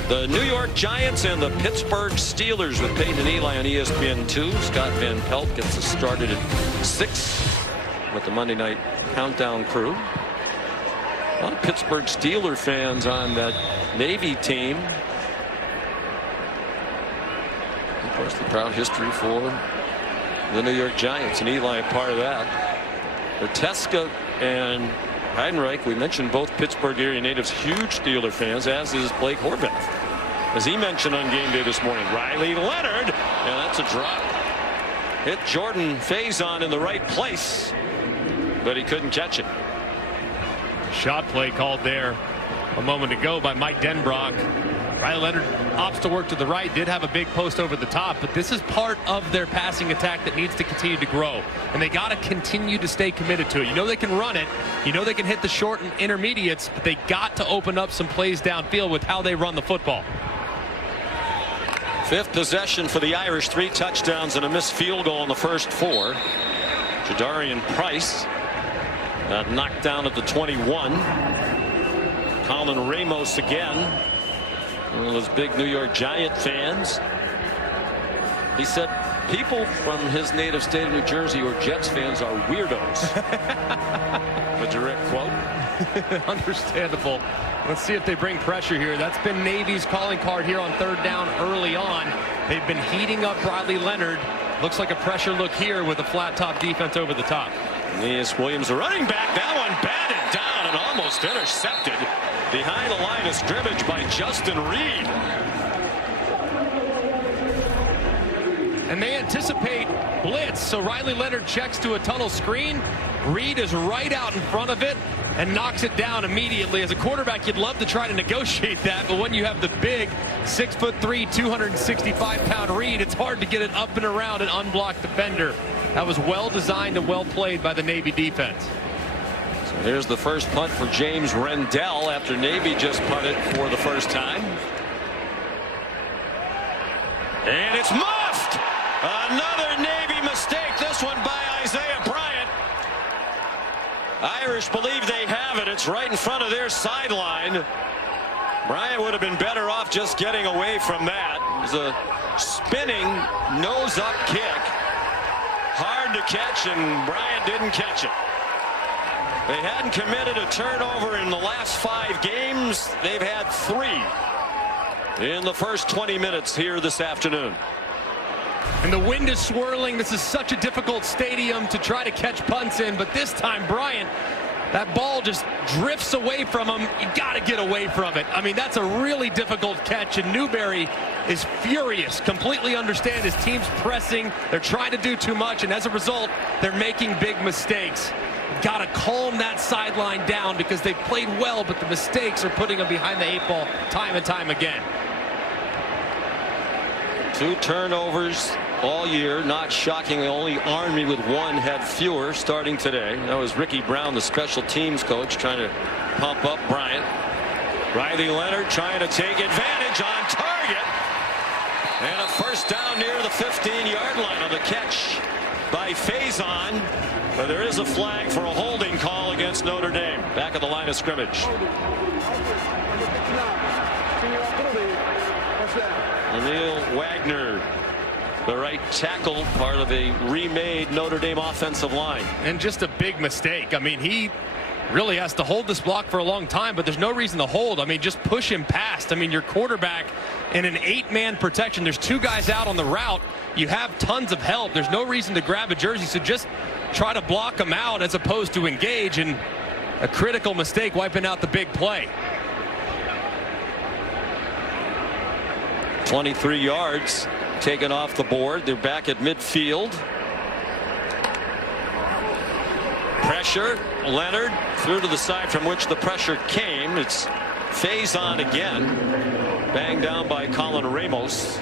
The New York Giants and the Pittsburgh Steelers with Peyton and Eli on ESPN2. Scott Van Pelt gets us started at 6 with the Monday Night Countdown crew. A lot of Pittsburgh Steeler fans on that Navy team. Of course, the proud history for the New York Giants, and Eli a part of that. Teska and Heidenreich, we mentioned both Pittsburgh area natives, huge Steeler fans, as is Blake Horvath. As he mentioned on game day this morning, Riley Leonard, and that's a drop. Hit Jordan Faison in the right place, but he couldn't catch it. Shot play called there a moment ago by Mike Denbrock. Riley Leonard opts to work to the right, did have a big post over the top, but this is part of their passing attack that needs to continue to grow, and they got to continue to stay committed to it. You know they can run it, you know they can hit the short and intermediates, but they got to open up some plays downfield with how they run the football. 5th possession for the Irish, 3 touchdowns and a missed field goal in the first 4. Jadarian Price got knocked down at the 21. Colin Ramos again, one of those big New York Giant fans. He said people from his native state of New Jersey who are Jets fans are weirdos. A direct quote. Understandable. Let's see if they bring pressure here. That's been Navy's calling card here on 3rd down early on. They've been heating up Riley Leonard. Looks like a pressure look here with a flat top defense over the top. Aeneas Williams, the running back, that one batted down and almost intercepted behind the line of scrimmage by Justin Reed. And they anticipate blitz, so Riley Leonard checks to a tunnel screen. Reed is right out in front of it and knocks it down immediately. As a quarterback, you'd love to try to negotiate that, but when you have the big 6'3", 265-pound Reed, it's hard to get it up and around an unblocked defender. That was well designed and well played by the Navy defense. So here's the first punt for James Rendell after Navy just punted for the first time. And it's muffed. Another Navy mistake, this one by Isaiah Bryant. Irish believe they have it. It's right in front of their sideline. Bryant would have been better off just getting away from that. It was a spinning nose-up kick. Hard to catch, and Bryant didn't catch it. They hadn't committed a turnover in the last 5 games. They've had 3 in the first 20 minutes here this afternoon. And the wind is swirling. This is such a difficult stadium to try to catch punts in, but this time Bryant, that ball just drifts away from him. You got to get away from it. I mean, that's a really difficult catch, and Newberry is furious. Completely understand his team's pressing. They're trying to do too much, and as a result, they're making big mistakes. Got to calm that sideline down because they played well, but the mistakes are putting them behind the 8 ball time and time again. 2 turnovers all year. Not shockingly, only Army with 1 had fewer starting today. That was Ricky Brown, the special teams coach, trying to pump up Bryant. Riley Leonard trying to take advantage on target. And a first down near the 15-yard line on the catch by Faison. But there is a flag for a holding call against Notre Dame. Back at the line of scrimmage. Emil Wagner the right tackle, part of a remade Notre Dame offensive line. And just a big mistake. I mean, he really has to hold this block for a long time, but there's no reason to hold. I mean, just push him past. I mean, your quarterback in an 8-man protection. There's 2 guys out on the route. You have tons of help. There's no reason to grab a jersey, so just try to block him out as opposed to engage. And a critical mistake wiping out the big play. 23 yards taken off the board. They're back at midfield. Pressure. Leonard through to the side from which the pressure came. It's Faison again. Banged down by Colin Ramos.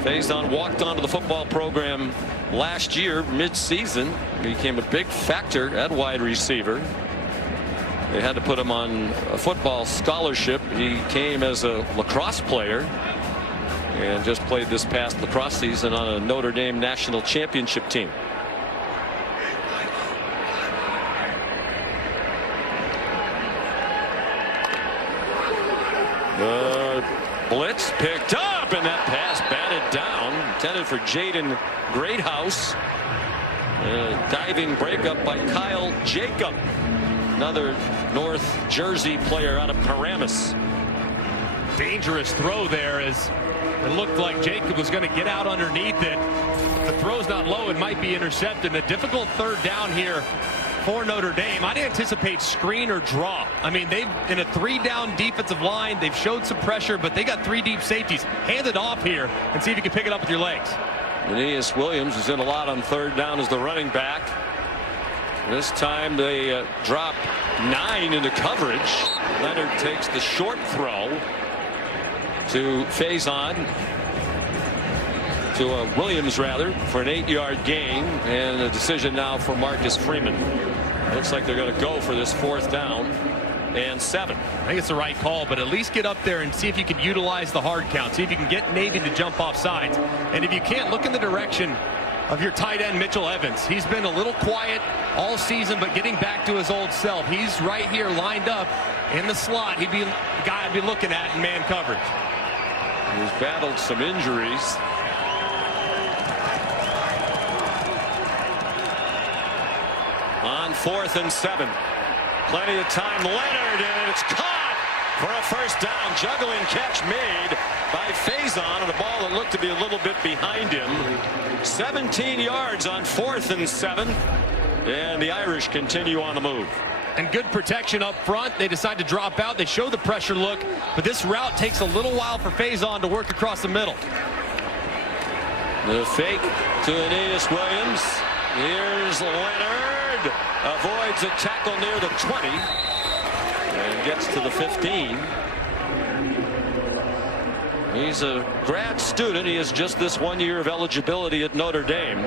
Faison walked onto the football program last year mid-season. Became a big factor at wide receiver. They had to put him on a football scholarship. He came as a lacrosse player and just played this past lacrosse season on a Notre Dame national championship team. Blitz picked up, and that pass batted down, intended for Jaden Greathouse. Diving breakup by Kyle Jacob, another North Jersey player out of Paramus. Dangerous throw there, as it looked like Jacob was going to get out underneath it. The throw's not low, it might be intercepted. A difficult 3rd down here for Notre Dame. I'd anticipate screen or draw. I mean, they've in a 3-down defensive line. They've showed some pressure, but they got 3 deep safeties. Hand it off here and see if you can pick it up with your legs. Aeneas Williams is in a lot on 3rd down as the running back. This time they drop 9 into coverage. Leonard takes the short throw to Faison. To Williams rather, for an 8-yard gain, and a decision now for Marcus Freeman. Looks like they're going to go for this 4th down and 7. I think it's the right call, but at least get up there and see if you can utilize the hard count. See if you can get Navy to jump off sides. And if you can't, look in the direction of your tight end Mitchell Evans. He's been a little quiet all season, but getting back to his old self. He's right here lined up in the slot. He'd be the guy I'd be looking at in man coverage. He's battled some injuries. On 4th and 7. Plenty of time. Leonard, and it's caught for a 1st down. Juggling catch made by Faison on a ball that looked to be a little bit behind him. 17 yards on 4th and 7. And the Irish continue on the move. And good protection up front. They decide to drop out. They show the pressure look, but this route takes a little while for Faison to work across the middle. The fake to Aeneas Williams. Here's Leonard. Avoids a tackle near the 20 and gets to the 15. He's a grad student. He has just this 1 year of eligibility at Notre Dame.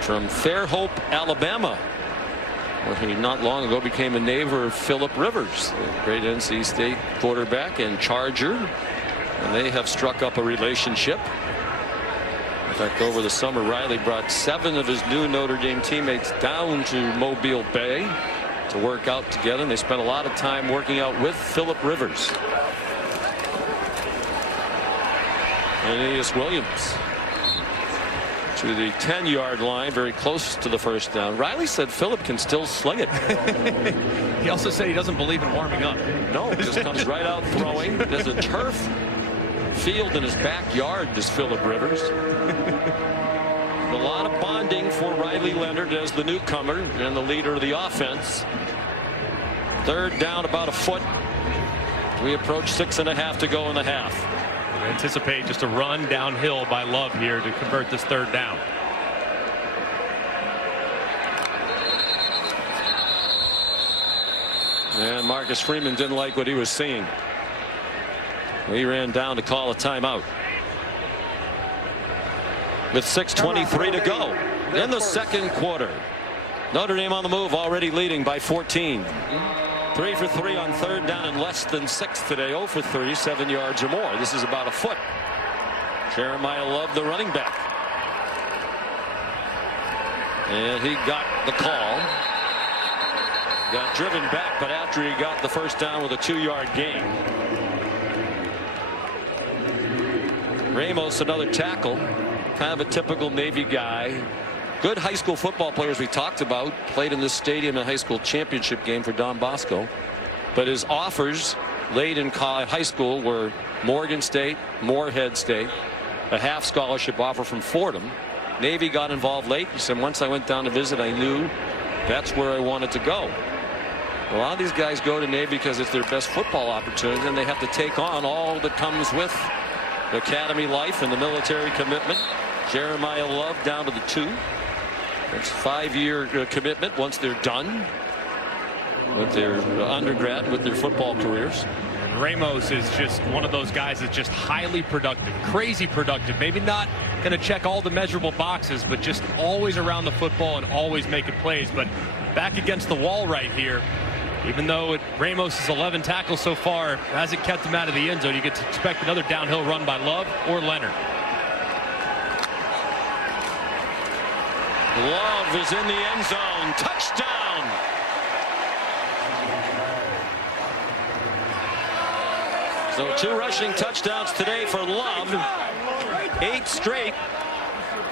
From Fairhope, Alabama. Well, he not long ago became a neighbor of Philip Rivers, the great NC State quarterback and Charger. And they have struck up a relationship. In fact, over the summer, Riley brought 7 of his new Notre Dame teammates down to Mobile Bay to work out together. And they spent a lot of time working out with Philip Rivers. Aeneas Williams to the 10-yard line, very close to the 1st down. Riley said Philip can still sling it. He also said he doesn't believe in warming up. No, just comes right out throwing. There's a turf field in his backyard, does Philip Rivers. A lot of bonding for Riley Leonard as the newcomer and the leader of the offense. 3rd down, about a foot. We approach 6.5 to go in the half. I anticipate just a run downhill by Love here to convert this 3rd down. And Marcus Freeman didn't like what he was seeing. He ran down to call a timeout. With 6:23 to go in the 2nd quarter. Notre Dame on the move, already leading by 14. 3 for 3 on 3rd down and less than 6 today. 0 for 3, 7 yards or more. This is about a foot. Jeremiah Love, the running back. And he got the call. Got driven back, but after he got the 1st down with a 2-yard gain. Ramos, another tackle. Kind of a typical Navy guy. Good high school football players we talked about. Played in this stadium in a high school championship game for Don Bosco. But his offers late in high school were Morgan State, Moorhead State, a half scholarship offer from Fordham. Navy got involved late. He said, once I went down to visit, I knew that's where I wanted to go. A lot of these guys go to Navy because it's their best football opportunity, and they have to take on all that comes with academy life and the military commitment. Jeremiah Love down to the 2. That's a 5-year commitment once they're done with their undergrad, with their football careers. And Ramos is just one of those guys that's just highly productive, crazy productive. Maybe not going to check all the measurable boxes, but just always around the football and always making plays. But back against the wall right here, even though Ramos' 11 tackles so far hasn't kept him out of the end zone, you get to expect another downhill run by Love or Leonard. Love is in the end zone. Touchdown. So 2 rushing touchdowns today for Love. 8 straight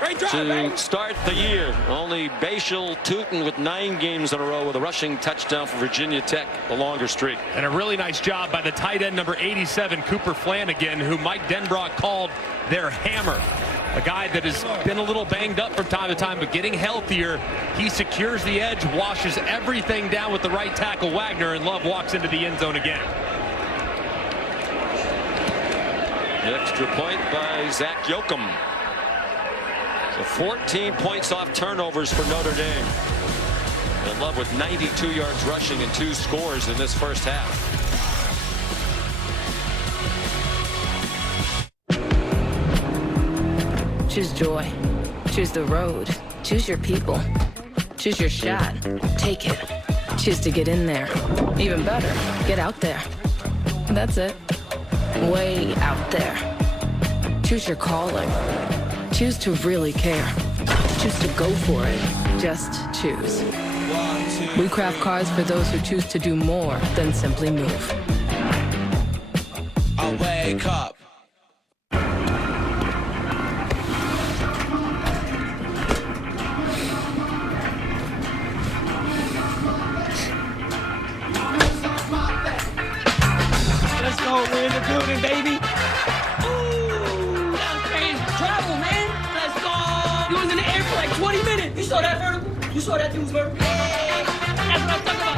to start the year. Only Bashal Tootin with 9 games in a row with a rushing touchdown for Virginia Tech, the longer streak. And a really nice job by the tight end number 87, Cooper Flanagan, who Mike Denbrock called their hammer. A guy that has been a little banged up from time to time, but getting healthier. He secures the edge, washes everything down with the right tackle, Wagner, and Love walks into the end zone again. Extra point by Zach Yoakum. So 14 points off turnovers for Notre Dame. And Love with 92 yards rushing and 2 scores in this first half. Choose joy. Choose the road. Choose your people. Choose your shot. Take it. Choose to get in there. Even better, get out there. That's it. Way out there. Choose your calling. Choose to really care. Choose to go for it. Just choose. We craft cars for those who choose to do more than simply move. I wake up. Let's go, we're in the building, baby. Ooh, that was crazy. Travel, man. Let's go. You was in the air for like 20 minutes. You saw that vertical? You saw that thing was vertical? That's what I'm talking about.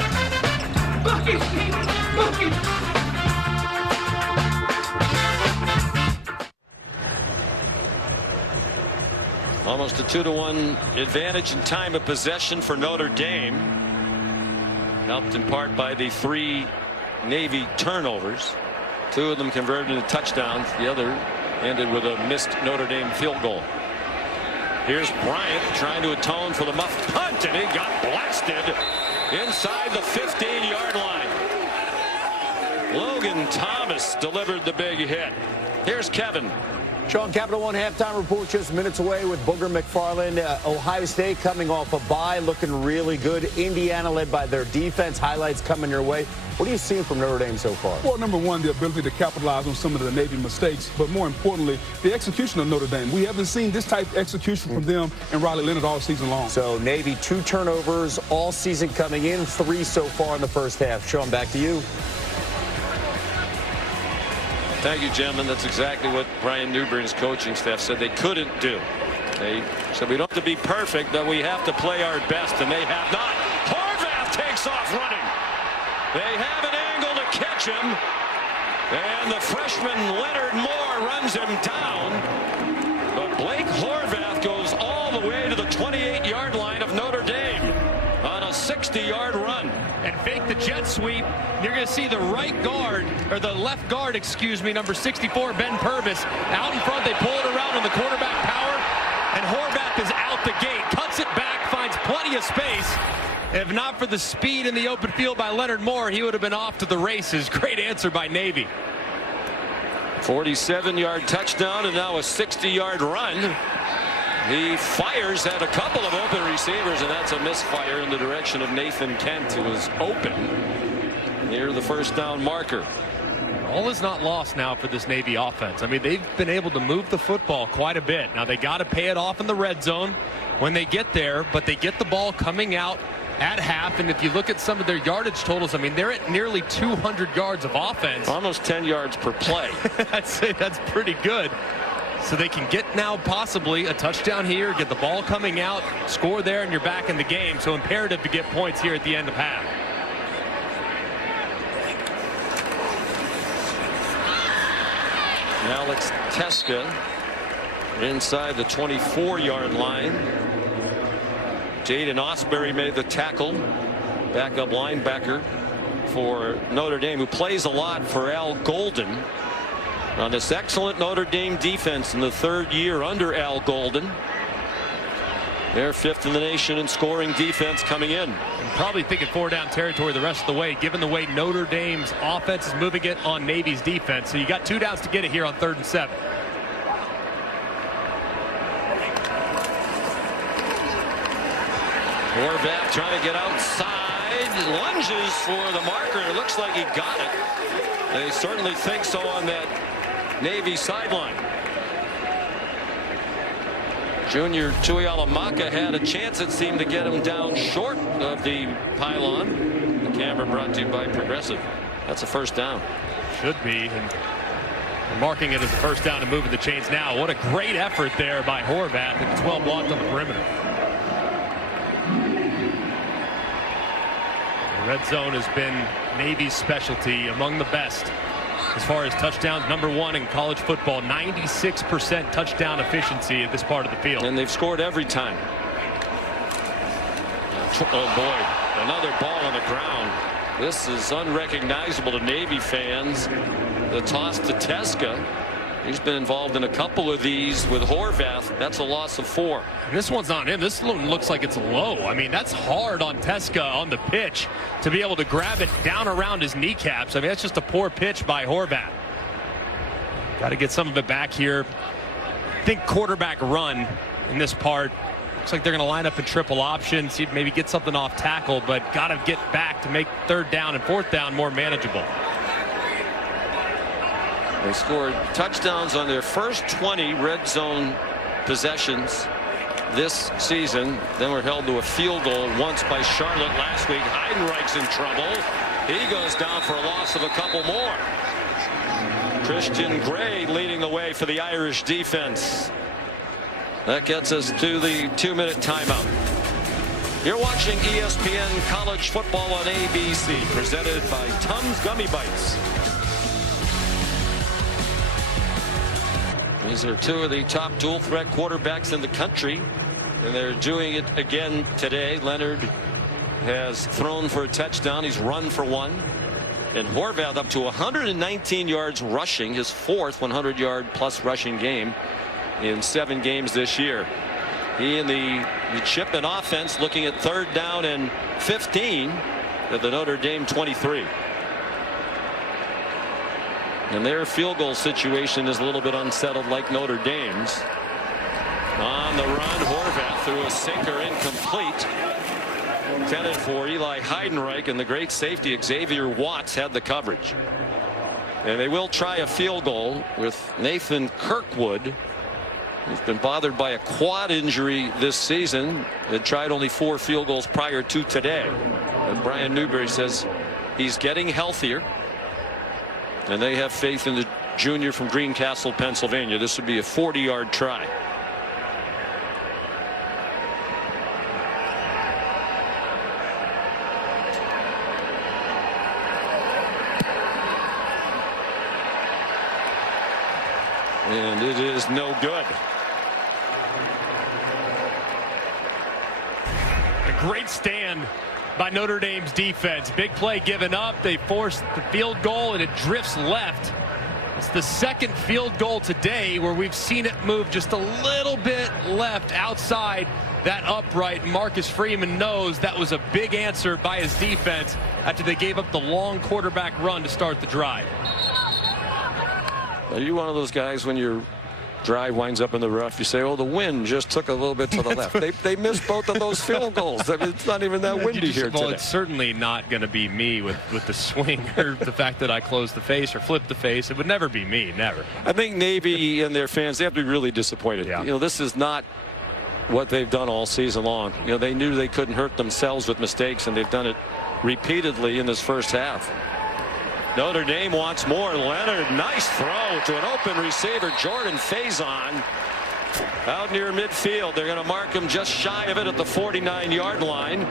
Bucket, bucket. Almost a 2-to-1 advantage in time of possession for Notre Dame. Helped in part by the 3 Navy turnovers. 2 of them converted into touchdowns. The other ended with a missed Notre Dame field goal. Here's Bryant trying to atone for the muffed punt, and he got blasted inside the 15-yard line. Logan Thomas delivered the big hit. Here's Kevin. Sean, Capital One halftime report just minutes away with Booger McFarland. Ohio State coming off a bye, looking really good. Indiana led by their defense. Highlights coming your way. What are you seeing from Notre Dame so far? Well, number one, the ability to capitalize on some of the Navy mistakes, but more importantly, the execution of Notre Dame. We haven't seen this type of execution from them and Riley Leonard all season long. So Navy 2 turnovers all season coming in, 3 so far in the first half. Sean, back to you. Thank you, gentlemen. That's exactly what Brian Newbury and his coaching staff said they couldn't do. They said we don't have to be perfect, but we have to play our best, and they have not. Horvath takes off running. They have an angle to catch him, and the freshman Leonard Moore runs him down. But Blake Horvath goes all the way to the 28-yard line of Notre Dame on a 60-yard run. And fake the jet sweep. You're going to see the right guard, or the left guard, excuse me, number 64, Ben Purvis, out in front. They pull it around on the quarterback power, and Horvath is out the gate, cuts it back, finds plenty of space. If not for the speed in the open field by Leonard Moore, he would have been off to the races. Great answer by Navy. 47-yard touchdown, and now a 60-yard run. He fires at a couple of open receivers, and that's a misfire in the direction of Nathan Kent, who was open near the first down marker. All is not lost now for this Navy offense. I mean, they've been able to move the football quite a bit. Now, they got to pay it off in the red zone when they get there, but they get the ball coming out at half. And if you look at some of their yardage totals, I mean, they're at nearly 200 yards of offense. Almost 10 yards per play. I'd say that's pretty good. So they can get now possibly a touchdown here, get the ball coming out, score there, and you're back in the game. So imperative to get points here at the end of half. Alex Teska inside the 24-yard line. Jaden Osbury made the tackle. Backup linebacker for Notre Dame, who plays a lot for Al Golden on this excellent Notre Dame defense in the 3rd year under Al Golden. They're 5th in the nation in scoring defense coming in. And probably thinking 4-down territory the rest of the way, given the way Notre Dame's offense is moving it on Navy's defense. So you got 2 downs to get it here on 3rd and 7. Horvath trying to get outside, lunges for the marker. It looks like he got it. They certainly think so on that Navy sideline. Junior Tuihalamaka had a chance, it seemed, to get him down short of the pylon. The camera brought to you by Progressive. That's a 1st down. Should be. And we're marking it as a 1st down and moving the chains now. What a great effort there by Horvath, and 12 blocked on the perimeter. The red zone has been Navy's specialty, among the best as far as touchdowns. #1 in college football. 96% touchdown efficiency at this part of the field. And they've scored every time. Oh boy, another ball on the ground. This is unrecognizable to Navy fans. The toss to Teska. He's been involved in a couple of these with Horvath. That's a loss of 4. And this one's not him. This one looks like it's low. I mean, that's hard on Teska on the pitch to be able to grab it down around his kneecaps. I mean, that's just a poor pitch by Horvath. Got to get some of it back here. I think quarterback run in this part. Looks like they're going to line up in triple option, see if maybe get something off tackle, but got to get back to make 3rd down and 4th down more manageable. They scored touchdowns on their first 20 red zone possessions this season. Then were held to a field goal once by Charlotte last week. Heidenreich's in trouble. He goes down for a loss of a couple more. Christian Gray leading the way for the Irish defense. That gets us to the 2-minute timeout. You're watching ESPN College Football on ABC, presented by Tums Gummy Bites. These are 2 of the top dual threat quarterbacks in the country, and they're doing it again today. Leonard has thrown for a touchdown. He's run for 1. And Horvath up to 119 yards rushing, his 4th 100-yard-plus rushing game in 7 games this year. He and the Chipman offense looking at 3rd down and 15 at the Notre Dame 23. And their field goal situation is a little bit unsettled like Notre Dame's. On the run, Horvath threw a sinker incomplete. Intended for Eli Heidenreich, and the great safety Xavier Watts had the coverage. And they will try a field goal with Nathan Kirkwood. He's been bothered by a quad injury this season. Had tried only 4 field goals prior to today. And Brian Newberry says he's getting healthier. And they have faith in the junior from Greencastle, Pennsylvania. This would be a 40-yard try. And it is no good. A great stand by Notre Dame's defense. Big play given up. They forced the field goal, and it drifts left. It's the 2nd field goal today where we've seen it move just a little bit left outside that upright. Marcus Freeman knows that was a big answer by his defense after they gave up the long quarterback run to start the drive. Are you one of those guys when you're drive winds up in the rough, you say, oh, the wind just took a little bit to the left. They missed both of those field goals. I mean, it's not even that windy here well, today. it's certainly not going to be me with the swing or the fact that I closed the face or flipped the face. It would never be me, never. I think Navy and their fans, they have to be really disappointed. Yeah. You know, this is not what they've done all season long. You know, they knew they couldn't hurt themselves with mistakes, and they've done it repeatedly in this first half. Notre Dame wants more. Leonard, nice throw to an open receiver, Jordan Faison, out near midfield. They're going to mark him just shy of it at the 49-yard line,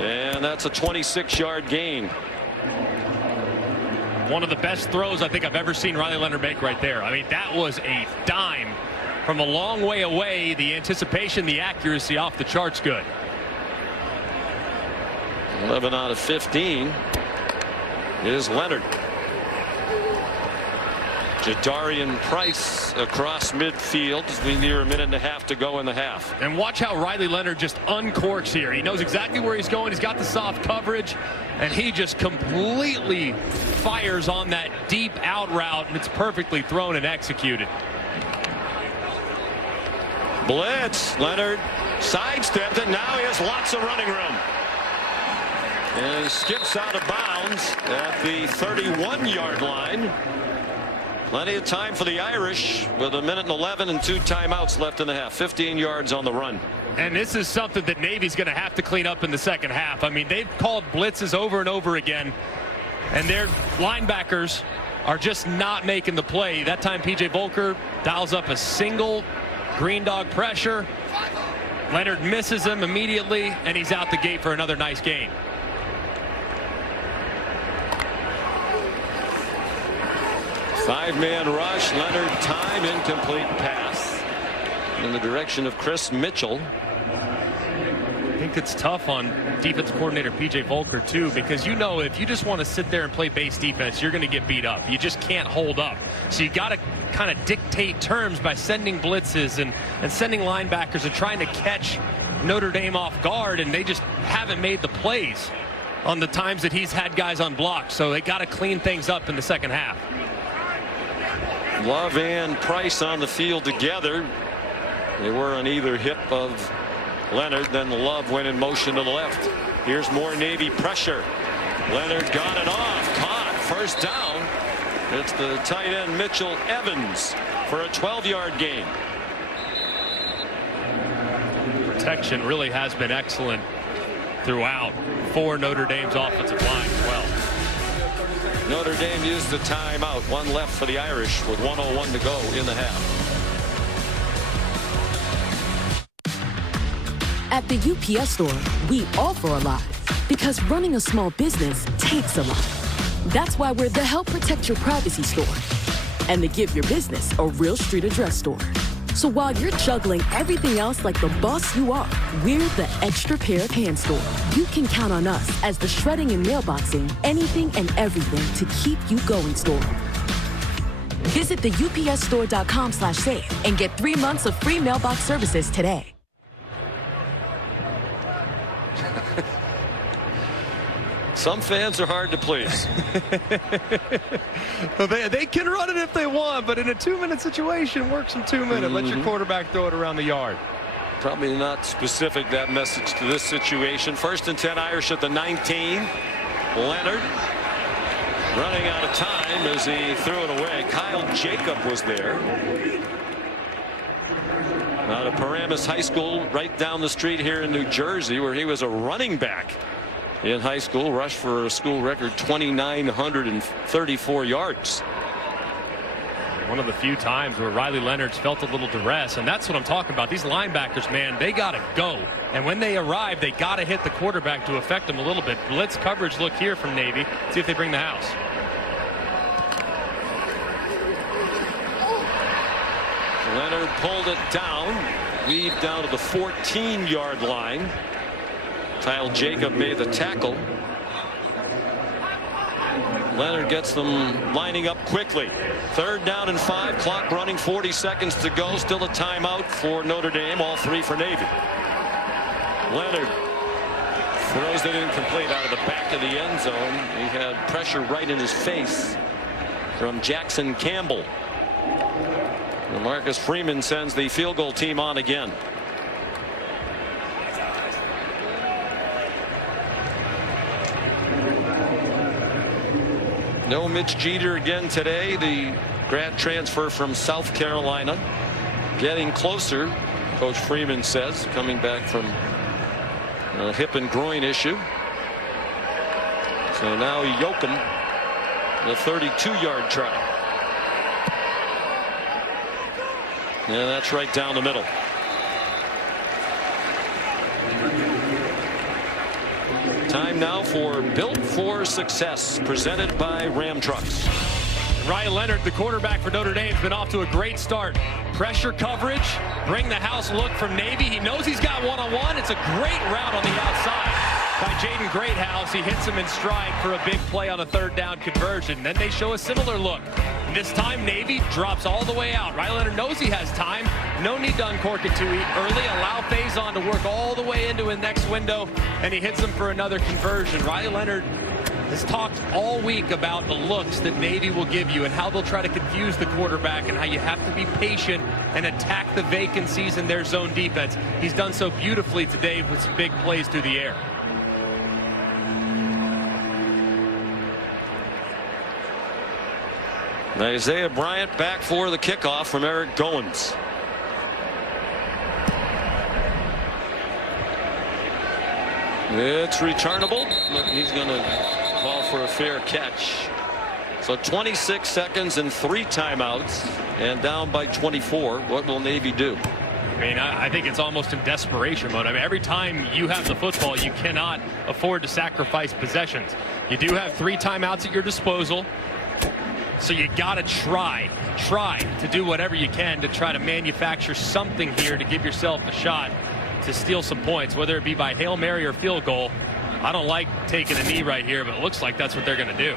and that's a 26-yard gain. One of the best throws I think I've ever seen Riley Leonard make right there. I mean, that was a dime from a long way away. The anticipation, the accuracy off the charts good. 11 out of 15 is Leonard. Jadarian Price across midfield as we near a minute and a half to go in the half. And watch how Riley Leonard just uncorks here. He knows exactly where he's going. He's got the soft coverage, and he just completely fires on that deep out route, and it's perfectly thrown and executed. Blitz. Leonard sidestepped it. Now he has lots of running room. And he skips out of bounds at the 31-yard line. Plenty of time for the Irish with a minute and 11 and 2 timeouts left in the half. 15 yards on the run. And this is something that Navy's going to have to clean up in the second half. I mean, they've called blitzes over and over again, and their linebackers are just not making the play. That time P.J. Volker dials up a single green dog pressure. Leonard misses him immediately, and he's out the gate for another nice gain. Five-man rush. Leonard time, incomplete pass in the direction of Chris Mitchell. I think it's tough on defense coordinator P.J. Volker too, because you know if you just want to sit there and play base defense, you're going to get beat up. You just can't hold up. So you got to kind of dictate terms by sending blitzes and sending linebackers and trying to catch Notre Dame off guard, and they just haven't made the plays on the times that he's had guys on blocks. So they got to clean things up in the second half. Love and Price on the field together. They were on either hip of Leonard. Then Love went in motion to the left. Here's more Navy pressure. Leonard got it off. Caught. First down. It's the tight end Mitchell Evans for a 12-yard gain. Protection really has been excellent throughout for Notre Dame's offensive line as well. Notre Dame used the timeout. One left for the Irish with 1:01 to go in the half. At the UPS store, we offer a lot because running a small business takes a lot. That's why we're the Help Protect Your Privacy store and the Give Your Business a Real Street Address store. So while you're juggling everything else like the boss you are, we're the extra pair of hands store. You can count on us as the shredding and mailboxing, anything and everything to keep you going store. Visit the upsstore.com/save and get 3 months of free mailbox services today. Some fans are hard to please. Well, they can run it if they want, but in a 2-minute situation, works in 2 minutes. Let your quarterback throw it around the yard. Probably not specific, that message, to this situation. 1st and 10 Irish at the 19. Leonard running out of time as he threw it away. Kyle Jacob was there. Out of Paramus High School, right down the street here in New Jersey, where he was a running back in high school. Rushed for a school record 2,934 yards. One of the few times where Riley Leonard's felt a little duress, and that's what I'm talking about. These linebackers, man, they got to go. And when they arrive, they got to hit the quarterback to affect him a little bit. Blitz coverage look here from Navy. See if they bring the house. Leonard pulled it down, weaved down to the 14-yard line. Kyle Jacob made the tackle. Leonard gets them lining up quickly. 3rd down and 5. Clock running. 40 seconds to go. Still a timeout for Notre Dame. All 3 for Navy. Leonard throws it incomplete out of the back of the end zone. He had pressure right in his face from Jackson Campbell. And Marcus Freeman sends the field goal team on again. No Mitch Jeter again today. The grad transfer from South Carolina getting closer, Coach Freeman says, coming back from a hip and groin issue. So now Yoakum, the 32-yard try. Yeah, that's right down the middle. Time now for Built for Success, presented by Ram Trucks. Riley Leonard, the quarterback for Notre Dame, has been off to a great start. Pressure coverage, bring the house look from Navy. He knows he's got one-on-one. It's a great route on the outside by Jaden Greathouse. He hits him in stride for a big play on a third down conversion. Then they show a similar look. This time Navy drops all the way out. Riley Leonard knows he has time. No need to uncork it too early. Allow Faison to work all the way into his next window, and he hits him for another conversion. Riley Leonard has talked all week about the looks that Navy will give you and how they'll try to confuse the quarterback and how you have to be patient and attack the vacancies in their zone defense. He's done so beautifully today with some big plays through the air. Isaiah Bryant back for the kickoff from Eric Goins. It's returnable, but he's going to call for a fair catch. So 26 seconds and 3 timeouts and down by 24. What will Navy do? I mean, I think it's almost in desperation mode. I mean, every time you have the football, you cannot afford to sacrifice possessions. You do have 3 timeouts at your disposal. So you got to try to do whatever you can to try to manufacture something here to give yourself a shot to steal some points, whether it be by Hail Mary or field goal. I don't like taking a knee right here, but it looks like that's what they're going to do.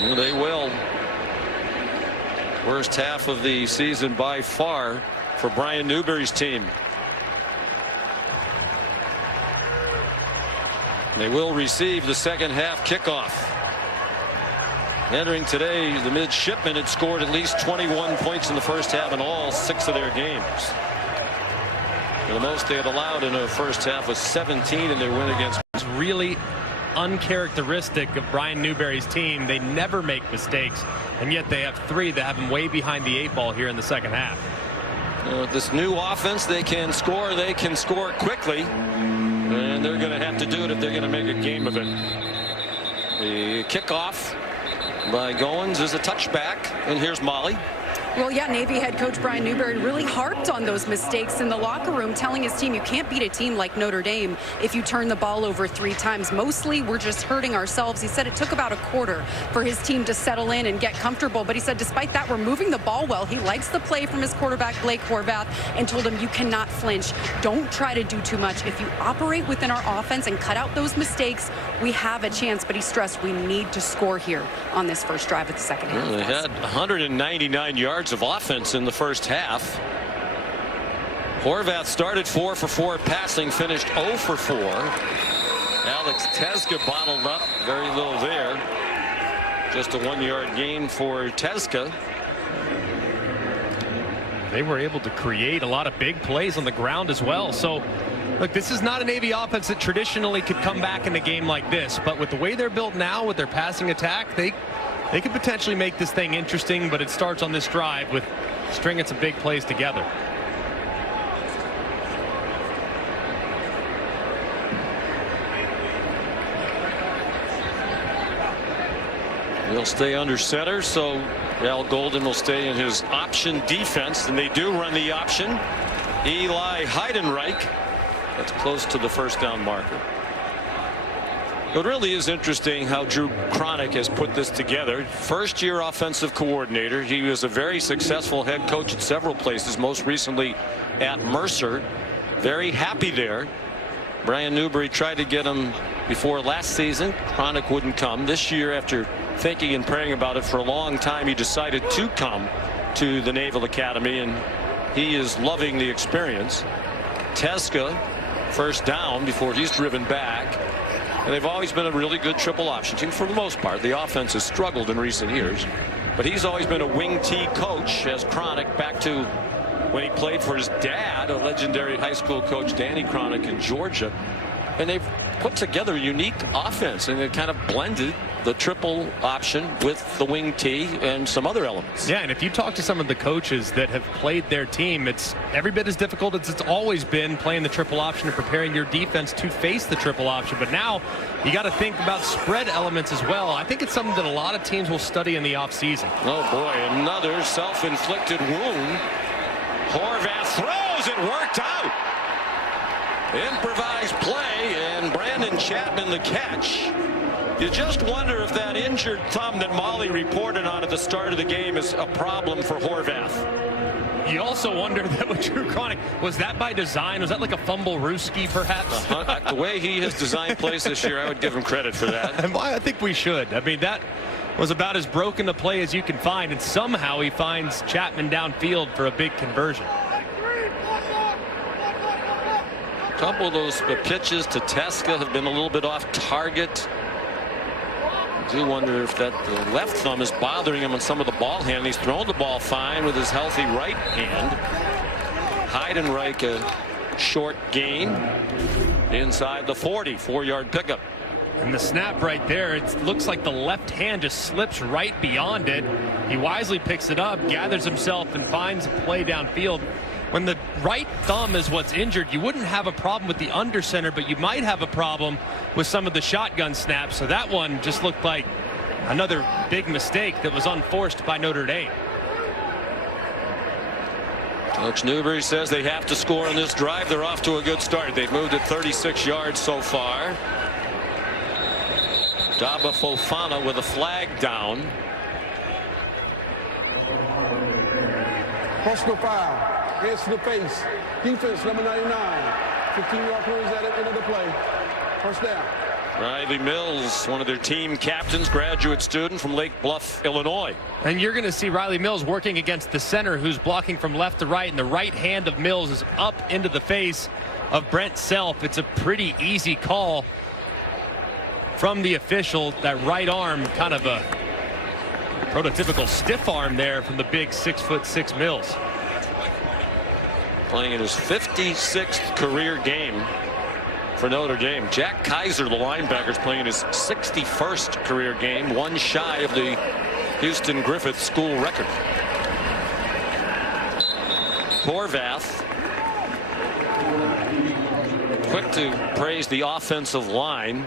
Well, they will. Worst half of the season by far for Brian Newberry's team. They will receive the second half kickoff. Entering today, the midshipmen had scored at least 21 points in the first half in all 6 of their games. The most they had allowed in the first half was 17 in their win against. It's really uncharacteristic of Brian Newberry's team. They never make mistakes, and yet they have 3 that have them way behind the 8 ball here in the second half. With this new offense, they can score quickly. And they're going to have to do it if they're going to make a game of it. The kickoff by Goins is a touchback, and here's Molly. Well, yeah, Navy head coach Brian Newberry really harped on those mistakes in the locker room, telling his team you can't beat a team like Notre Dame if you turn the ball over 3 times. Mostly we're just hurting ourselves. He said it took about a quarter for his team to settle in and get comfortable, but he said despite that we're moving the ball well. He likes the play from his quarterback Blake Horvath and told him you cannot flinch. Don't try to do too much. If you operate within our offense and cut out those mistakes, we have a chance. But he stressed we need to score here on this first drive of the second half. They had 199 yards of offense in the first half. Horvath started 4 for 4 passing, finished 0 for 4. Alex Teska bottled up, very little there. Just a 1-yard gain for Teska. They were able to create a lot of big plays on the ground as well. So look, this is not a Navy offense that traditionally could come back in a game like this, but with the way they're built now with their passing attack, they could potentially make this thing interesting, but it starts on this drive with stringing some big plays together. He'll stay under center, so Al Golden will stay in his option defense, and they do run the option. Eli Heidenreich, that's close to the first down marker. It really is interesting how Drew Cronick has put this together. First-year offensive coordinator. He was a very successful head coach at several places, most recently at Mercer. Very happy there. Brian Newberry tried to get him before last season. Cronick wouldn't come. This year, after thinking and praying about it for a long time, he decided to come to the Naval Academy, and he is loving the experience. Teska, first down before he's driven back. And they've always been a really good triple option team for the most part. The offense has struggled in recent years, but he's always been a wing T coach, as Cronic, back to when he played for his dad, a legendary high school coach, Danny Cronic, in Georgia. And they've put together a unique offense, and they kind of blended the triple option with the wing T and some other elements. Yeah, and if you talk to some of the coaches that have played their team, it's every bit as difficult as it's always been playing the triple option and preparing your defense to face the triple option. But now you got to think about spread elements as well. I think it's something that a lot of teams will study in the offseason. Oh boy, another self-inflicted wound. Horvath throws, it worked out. Improvised play, and Brandon Chapman the catch. You just wonder if that injured thumb that Molly reported on at the start of the game is a problem for Horvath. You also wonder that with Drew Cronic, was that by design? Was that like a fumble-rooski, perhaps? The way he has designed plays this year, I would give him credit for that. And I think we should. I mean, that was about as broken a play as you can find, and somehow he finds Chapman downfield for a big conversion. A couple of those pitches to Teska have been a little bit off target. I do wonder if that left thumb is bothering him on some of the ball hand. He's thrown the ball fine with his healthy right hand. Heidenreich a short gain inside the 40, 4-yard pickup. And the snap right there, it looks like the left hand just slips right beyond it. He wisely picks it up, gathers himself, and finds a play downfield. When the right thumb is what's injured, you wouldn't have a problem with the under center, but you might have a problem with some of the shotgun snaps. So that one just looked like another big mistake that was unforced by Notre Dame. Coach Newberry says they have to score on this drive. They're off to a good start. They've moved it 36 yards so far. Daba Fofana with a flag down. Personal foul. Hands to the face. Defense number 99. 15-yard penalties at the end of the play. First down. Riley Mills, one of their team captains, graduate student from Lake Bluff, Illinois. And you're going to see Riley Mills working against the center, who's blocking from left to right, and the right hand of Mills is up into the face of Brent Self. It's a pretty easy call from the official. That right arm, kind of a prototypical stiff arm there from the big 6'6" Mills. Playing in his 56th career game for Notre Dame. Jack Kaiser, the linebacker, is playing in his 61st career game, one shy of the Houston Griffith School record. Horvath, quick to praise the offensive line,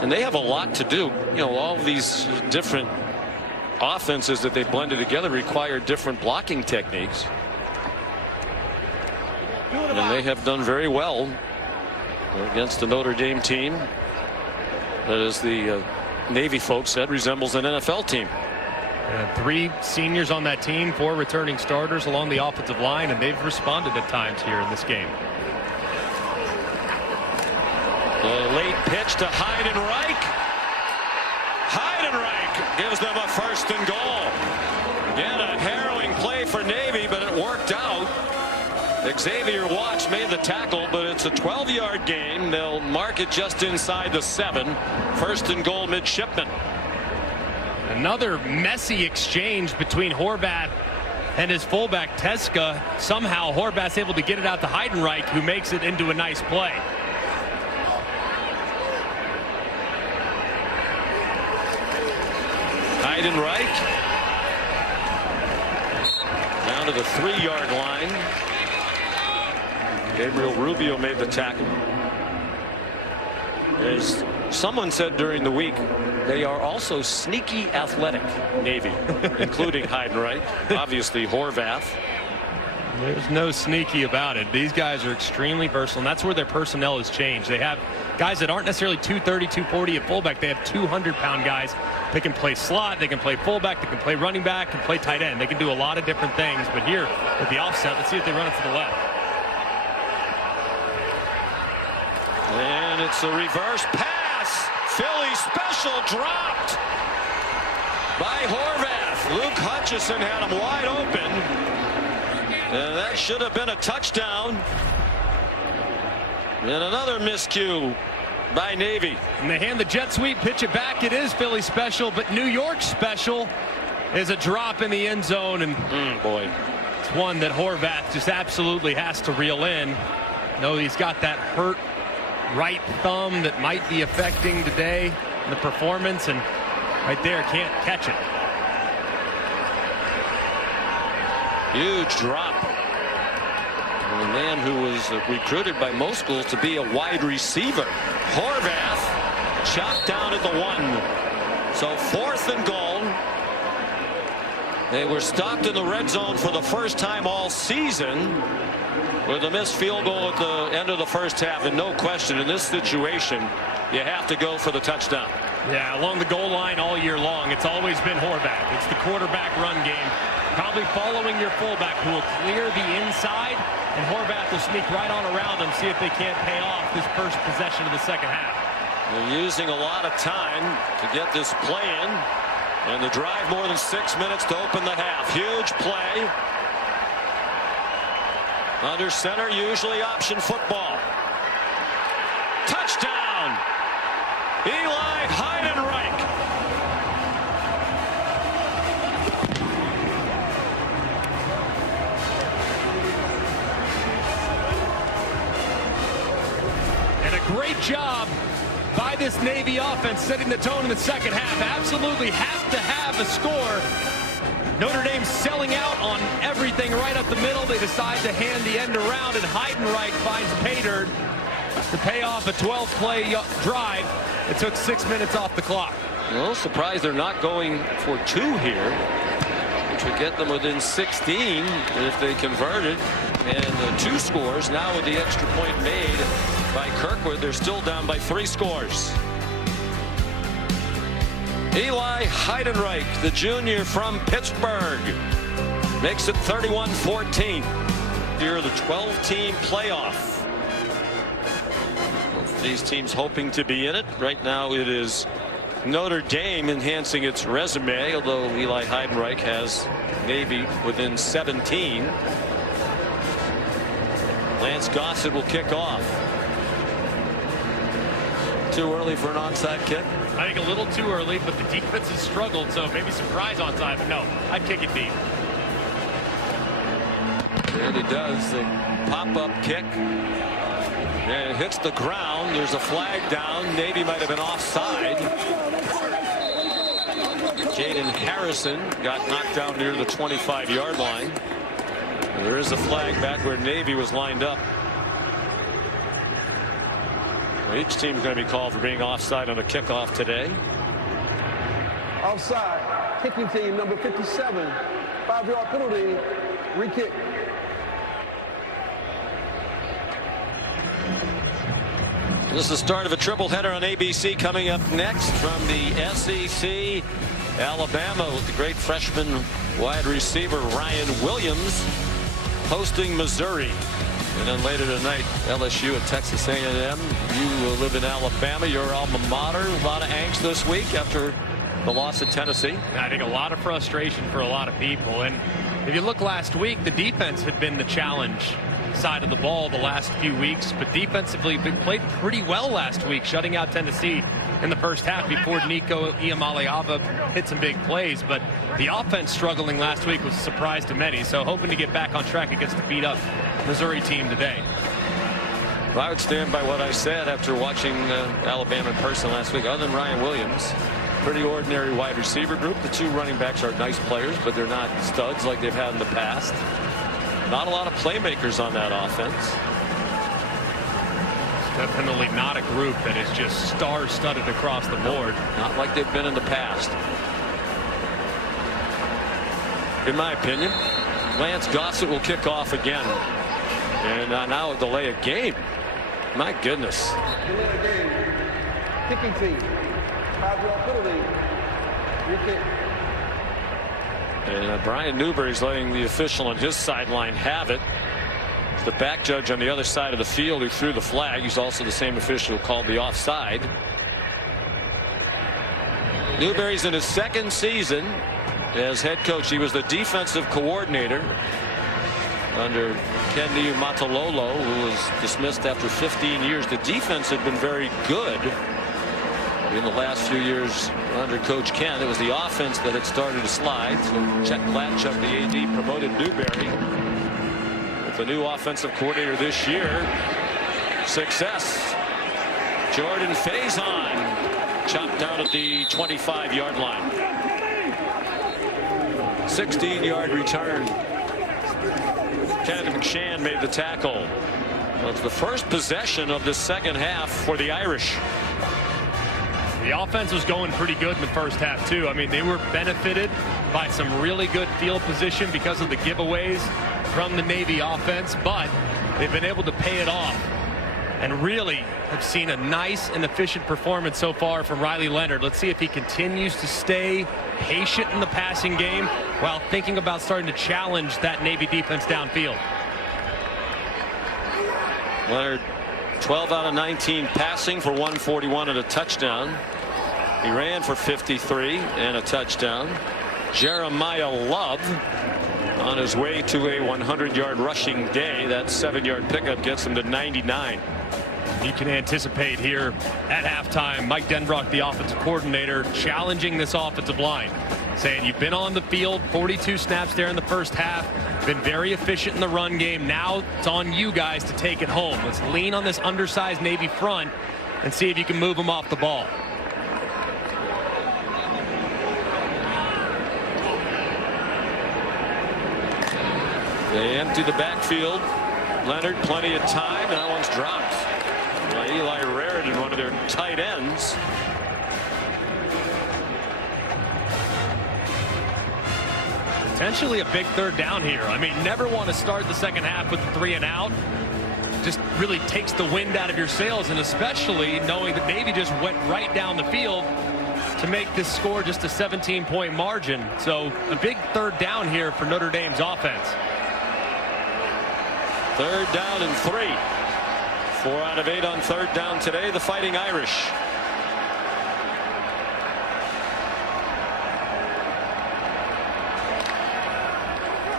and they have a lot to do. You know, all of these different offenses that they blended together require different blocking techniques. And they have done very well against the Notre Dame team that, as the Navy folks said, resembles an NFL team. 3 seniors on that team, 4 returning starters along the offensive line, and they've responded at times here in this game. A late pitch to Heidenreich. Heidenreich gives them a 1st and goal. Again, a harrowing play for Navy, but it worked out. Xavier Watts made the tackle, but it's a 12-yard gain. They'll mark it just inside the 7. 1st and goal, midshipman. Another messy exchange between Horvath and his fullback Teska. Somehow Horvath's able to get it out to Heidenreich, who makes it into a nice play. Heidenreich down to the 3-yard line. Gabriel Rubio made the tackle. As someone said during the week, they are also sneaky athletic, Navy, including Heidenreich, obviously Horvath. There's no sneaky about it. These guys are extremely versatile, and that's where their personnel has changed. They have guys that aren't necessarily 230, 240 at fullback. They have 200-pound guys. They can play slot, they can play fullback, they can play running back, can play tight end. They can do a lot of different things. But here, with the offset, let's see if they run it to the left. And it's a reverse pass. Philly special dropped by Horvath. Luke Hutchison had him wide open. And that should have been a touchdown. And another miscue by Navy. And they hand the jet sweep, pitch it back. It is Philly special, but New York special is a drop in the end zone. And boy, it's one that Horvath just absolutely has to reel in. No, he's got that hurt right thumb that might be affecting today the performance, and right there can't catch it. Huge drop. A man who was recruited by most schools to be a wide receiver. Horvath chopped down at the 1. So 4th and goal. They were stopped in the red zone for the first time all season with a missed field goal at the end of the first half. And no question, in this situation, you have to go for the touchdown. Yeah, along the goal line all year long, it's always been Horvath. It's the quarterback run game. Probably following your fullback who will clear the inside, and Horvath will sneak right on around them, see if they can't pay off this first possession of the second half. They're using a lot of time to get this play in, and the drive more than 6 minutes to open the half. Huge play. Under center, usually option football. Touchdown! Eli Heidenreich. And a great job by this Navy offense setting the tone in the second half. Absolutely have to have a score. Notre Dame selling out on everything right up the middle. They decide to hand the end around, and Heidenreich finds Paydirt to pay off a 12-play drive. It took 6 minutes off the clock. A little surprised they're not going for 2 here, which would get them within 16 if they converted. And 2 scores. Now with the extra point made by Kirkwood, they're still down by 3 scores. Eli Heidenreich, the junior from Pittsburgh, makes it 31-14. Here the 12-team playoff. Both these teams hoping to be in it. Right now it is Notre Dame enhancing its resume, although Eli Heidenreich has Navy within 17. Lance Gossett will kick off. Too early for an onside kick? I think a little too early, but the defense has struggled, so maybe surprise onside, but no, I'd kick it deep. And he does the pop-up kick. And it hits the ground. There's a flag down. Navy might have been offside. Jaden Harrison got knocked down near the 25-yard line. And there is a flag back where Navy was lined up. Each team is going to be called for being offside on a kickoff today. Offside. Kicking team number 57. 5-yard penalty. Re-kick. This is the start of a triple header on ABC. Coming up next from the SEC, Alabama with the great freshman wide receiver Ryan Williams hosting Missouri. And then later tonight, LSU at Texas A&M. You live in Alabama, your alma mater. A lot of angst this week after the loss at Tennessee. I think a lot of frustration for a lot of people. And if you look last week, the defense had been the challenge side of the ball the last few weeks. But defensively, they played pretty well last week, shutting out Tennessee in the first half before Nico Iamaleava hit some big plays. But the offense struggling last week was a surprise to many. So hoping to get back on track against the beat-up Missouri team today. Well, I would stand by what I said after watching Alabama in person last week. Other than Ryan Williams, pretty ordinary wide receiver group. The 2 running backs are nice players, but they're not studs like they've had in the past. Not a lot of playmakers on that offense. Definitely not a group that is just star-studded across the board. Not like they've been in the past. In my opinion, Lance Gossett will kick off again. And now a delay of game. My goodness. Delay of game. Kicking team. 5-yard penalty. Re-kick. And Brian Newberry's letting the official on his sideline have it. The back judge on the other side of the field who threw the flag. He's also the same official who called the offside. Newberry's in his 2nd season as head coach. He was the defensive coordinator under Kendi Matalolo, who was dismissed after 15 years. The defense had been very good in the last few years under Coach Ken. It was the offense that had started to slide. So Chuck Blatchuk, the AD, promoted Newberry. With the new offensive coordinator this year, success. Jordan Faison chopped down at the 25-yard line. 16-yard return. Kenneth McShann made the tackle. That's the first possession of the second half for the Irish. The offense was going pretty good in the first half, too. I mean, they were benefited by some really good field position because of the giveaways from the Navy offense, but they've been able to pay it off and really have seen a nice and efficient performance so far from Riley Leonard. Let's see if he continues to stay patient in the passing game while thinking about starting to challenge that Navy defense downfield. Leonard, 12 out of 19 passing for 141 and a touchdown. He ran for 53 and a touchdown. Jeremiah Love on his way to a 100-yard rushing day. That 7-yard pickup gets him to 99. You can anticipate here at halftime Mike Denbrock, the offensive coordinator, challenging this offensive line, saying you've been on the field 42 snaps there in the first half, been very efficient in the run game. Now it's on you guys to take it home. Let's lean on this undersized Navy front and see if you can move them off the ball. They empty the backfield. Leonard, plenty of time, and that one's dropped. Eli Raridan, one of their tight ends. Potentially a big third down here. I mean, never want to start the second half with the 3 and out. Just really takes the wind out of your sails, and especially knowing that Navy just went right down the field to make this score just a 17-point margin. So a big third down here for Notre Dame's offense. Third down and 3. 4 out of 8 on third down today. The Fighting Irish.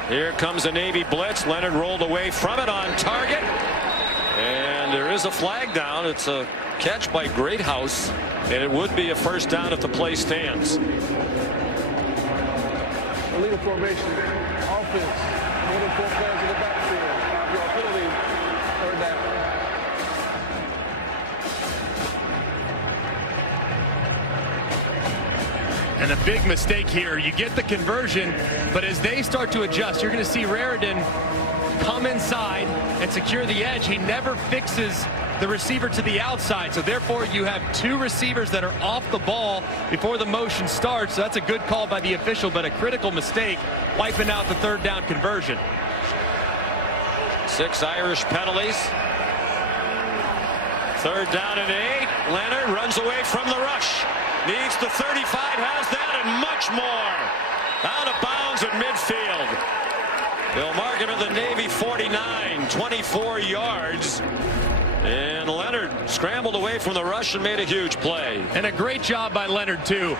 Here comes a Navy blitz. Leonard rolled away from it on target. And there is a flag down. It's a catch by Greathouse. And it would be a first down if the play stands. Illegal formation. Offense. More than 4 players in the backfield. 5-yard penalty. Third down. And a big mistake here. You get the conversion, but as they start to adjust, you're going to see Raridan come inside and secure the edge. He never fixes the receiver to the outside, so therefore you have 2 receivers that are off the ball before the motion starts. So that's a good call by the official, but a critical mistake, wiping out the third down conversion. 6 Irish penalties. Third down and 8. Leonard runs away from the rush. Needs the 35, has that, and much more. Out of bounds at midfield. They'll mark him at the Navy 49, 24 yards. And Leonard scrambled away from the rush and made a huge play. And a great job by Leonard, too.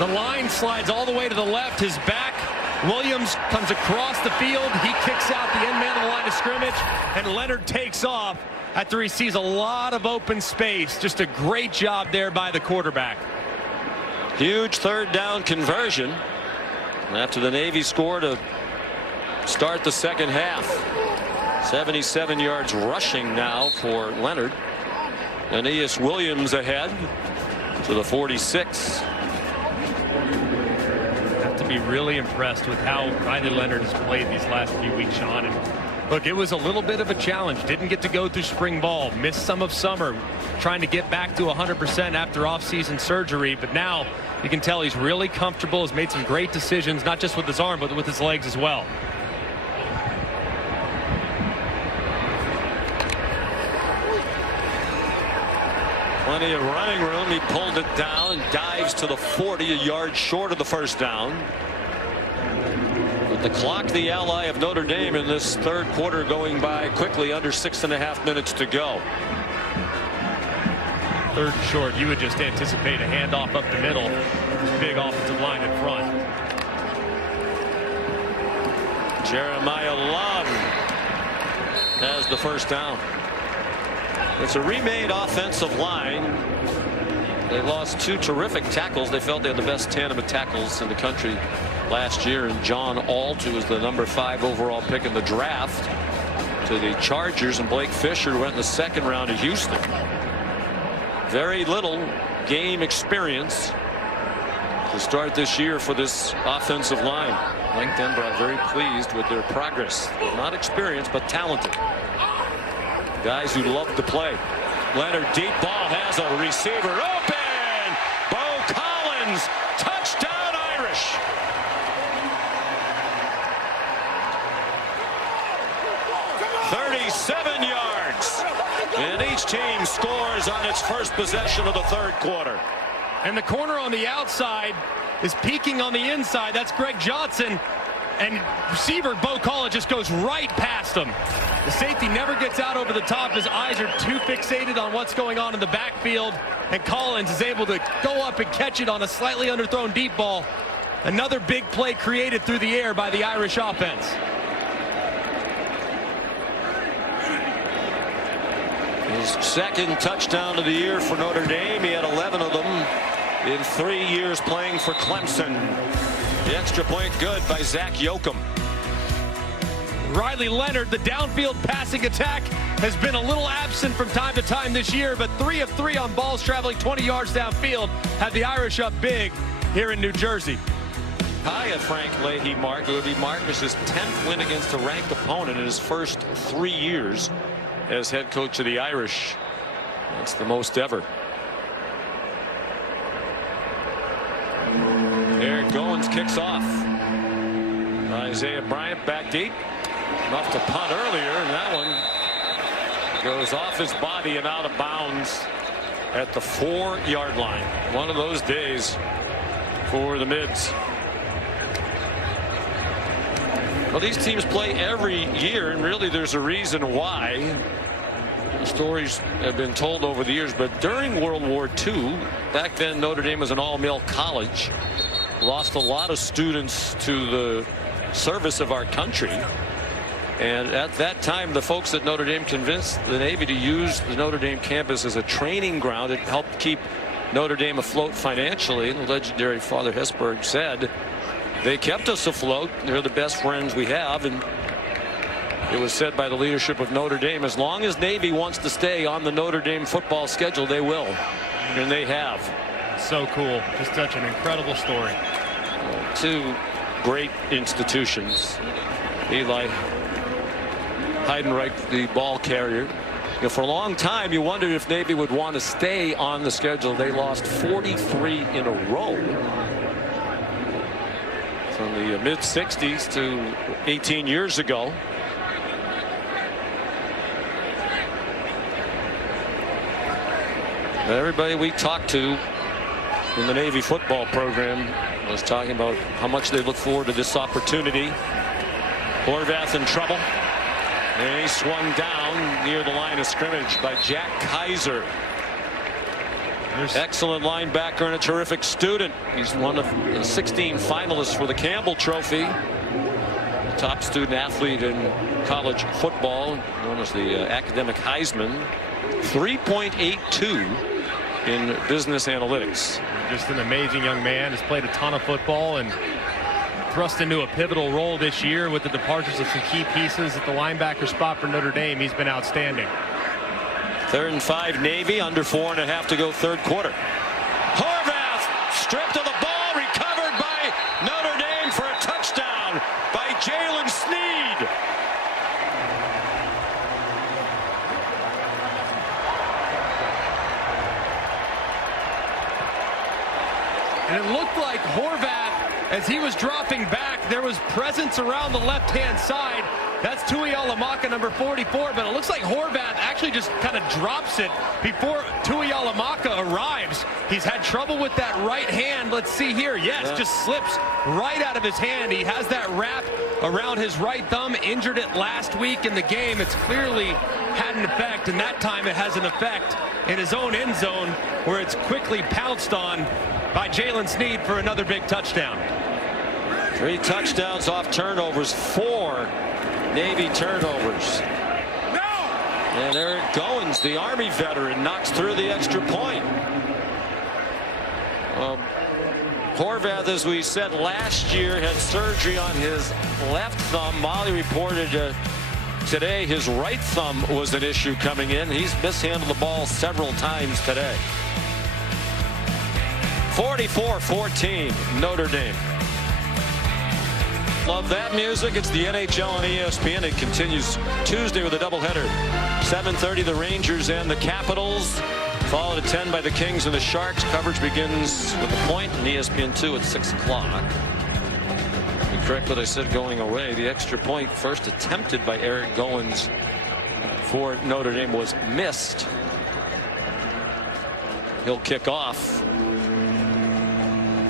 The line slides all the way to the left. His back, Williams, comes across the field. He kicks out the end man of the line of scrimmage, and Leonard takes off after he sees a lot of open space. Just a great job there by the quarterback. Huge third down conversion after the Navy score to start the second half. 77 yards rushing now for Leonard. Aeneas Williams ahead to the 46. Have to be really impressed with how Riley Leonard has played these last few weeks, Sean. And look, it was a little bit of a challenge. Didn't get to go through spring ball. Missed some of summer, trying to get back to 100% after offseason surgery. But now you can tell he's really comfortable, has made some great decisions, not just with his arm, but with his legs as well. Plenty of running room. He pulled it down and dives to the 40, a yard short of the first down. But the clock, the ally of Notre Dame in this third quarter, going by quickly, under 6.5 minutes to go. Third and short, you would just anticipate a handoff up the middle. Big offensive line in front. Jeremiah Love has the first down. It's a remade offensive line. They lost 2 terrific tackles. They felt they had the best tandem of tackles in the country last year. And John Alt, who was the number 5 overall pick in the draft, to the Chargers, and Blake Fisher went in the 2nd round to Houston. Very little game experience to start this year for this offensive line. Mike Denbrough very pleased with their progress. Not experienced, but talented. Guys who love to play. Leonard, deep ball, has a receiver open. Bo Collins, touchdown Irish. .37 yards. And each team scores on its first possession of the 3rd quarter. And the corner on the outside is peeking on the inside. That's Greg Johnson. And receiver Bo Collins just goes right past him. The safety never gets out over the top. His eyes are too fixated on what's going on in the backfield. And Collins is able to go up and catch it on a slightly underthrown deep ball. Another big play created through the air by the Irish offense. His 2nd touchdown of the year for Notre Dame. He had 11 of them in 3 years playing for Clemson. The extra point good by Zach Yoakum. Riley Leonard, the downfield passing attack, has been a little absent from time to time this year, but 3 of 3 on balls traveling 20 yards downfield had the Irish up big here in New Jersey. High at Frank Leahy mark. It would be Marcus's 10th win against a ranked opponent in his first 3 years as head coach of the Irish. That's the most ever. Eric Goins kicks off. Isaiah Bryant back deep. Enough to punt earlier, and that one goes off his body and out of bounds at the 4-yard line. One of those days for the Mids. Well, these teams play every year, and really there's a reason why. The stories have been told over the years, but during World War II, back then Notre Dame was an all-male college, lost a lot of students to the service of our country. And at that time, the folks at Notre Dame convinced the Navy to use the Notre Dame campus as a training ground. It helped keep Notre Dame afloat financially. And the legendary Father Hesburgh said, they kept us afloat. They're the best friends we have. And it was said by the leadership of Notre Dame, as long as Navy wants to stay on the Notre Dame football schedule, they will. And they have. So cool. Just such an incredible story. 2 great institutions. Eli Heidenreich, the ball carrier. You know, for a long time, you wondered if Navy would want to stay on the schedule. They lost 43 in a row. From the mid-60s to 18 years ago. Everybody we talked to in the Navy football program was talking about how much they look forward to this opportunity. Horvath in trouble. And he swung down near the line of scrimmage by Jack Kaiser. Excellent linebacker and a terrific student. He's one of the 16 finalists for the Campbell Trophy. Top student athlete in college football, known as the academic Heisman. 3.82 in business analytics. Just an amazing young man. Has played a ton of football and thrust into a pivotal role this year with the departures of some key pieces at the linebacker spot for Notre Dame. He's been outstanding. 3rd and 5 Navy, under 4.5 to go 3rd quarter. Horvath stripped of the ball, recovered by Notre Dame for a touchdown by Jalen Sneed. And it looked like Horvath, as he was dropping back, there was presence around the left-hand side. That's Tuihalamaka, number 44, but it looks like Horvath actually just kind of drops it before Tuihalamaka arrives. He's had trouble with that right hand. Let's see here. Yes, just slips right out of his hand. He has that wrap around his right thumb, injured it last week in the game. It's clearly had an effect, and that time it has an effect in his own end zone, where it's quickly pounced on by Jalen Sneed for another big touchdown. 3 touchdowns off turnovers, 4 Navy turnovers. And Eric Goins, the Army veteran, knocks through the extra point. Horvath, as we said last year, had surgery on his left thumb. Molly reported today his right thumb was an issue coming in. He's mishandled the ball several times today. 44-14, Notre Dame. Love that music. It's the NHL on ESPN. It continues Tuesday with a doubleheader. 7:30, the Rangers and the Capitals. Followed at 10 by the Kings and the Sharks. Coverage begins with the point and ESPN2 at 6 o'clock. You correct what I said going away. The extra point, first attempted by Eric Goins for Notre Dame, was missed. He'll kick off.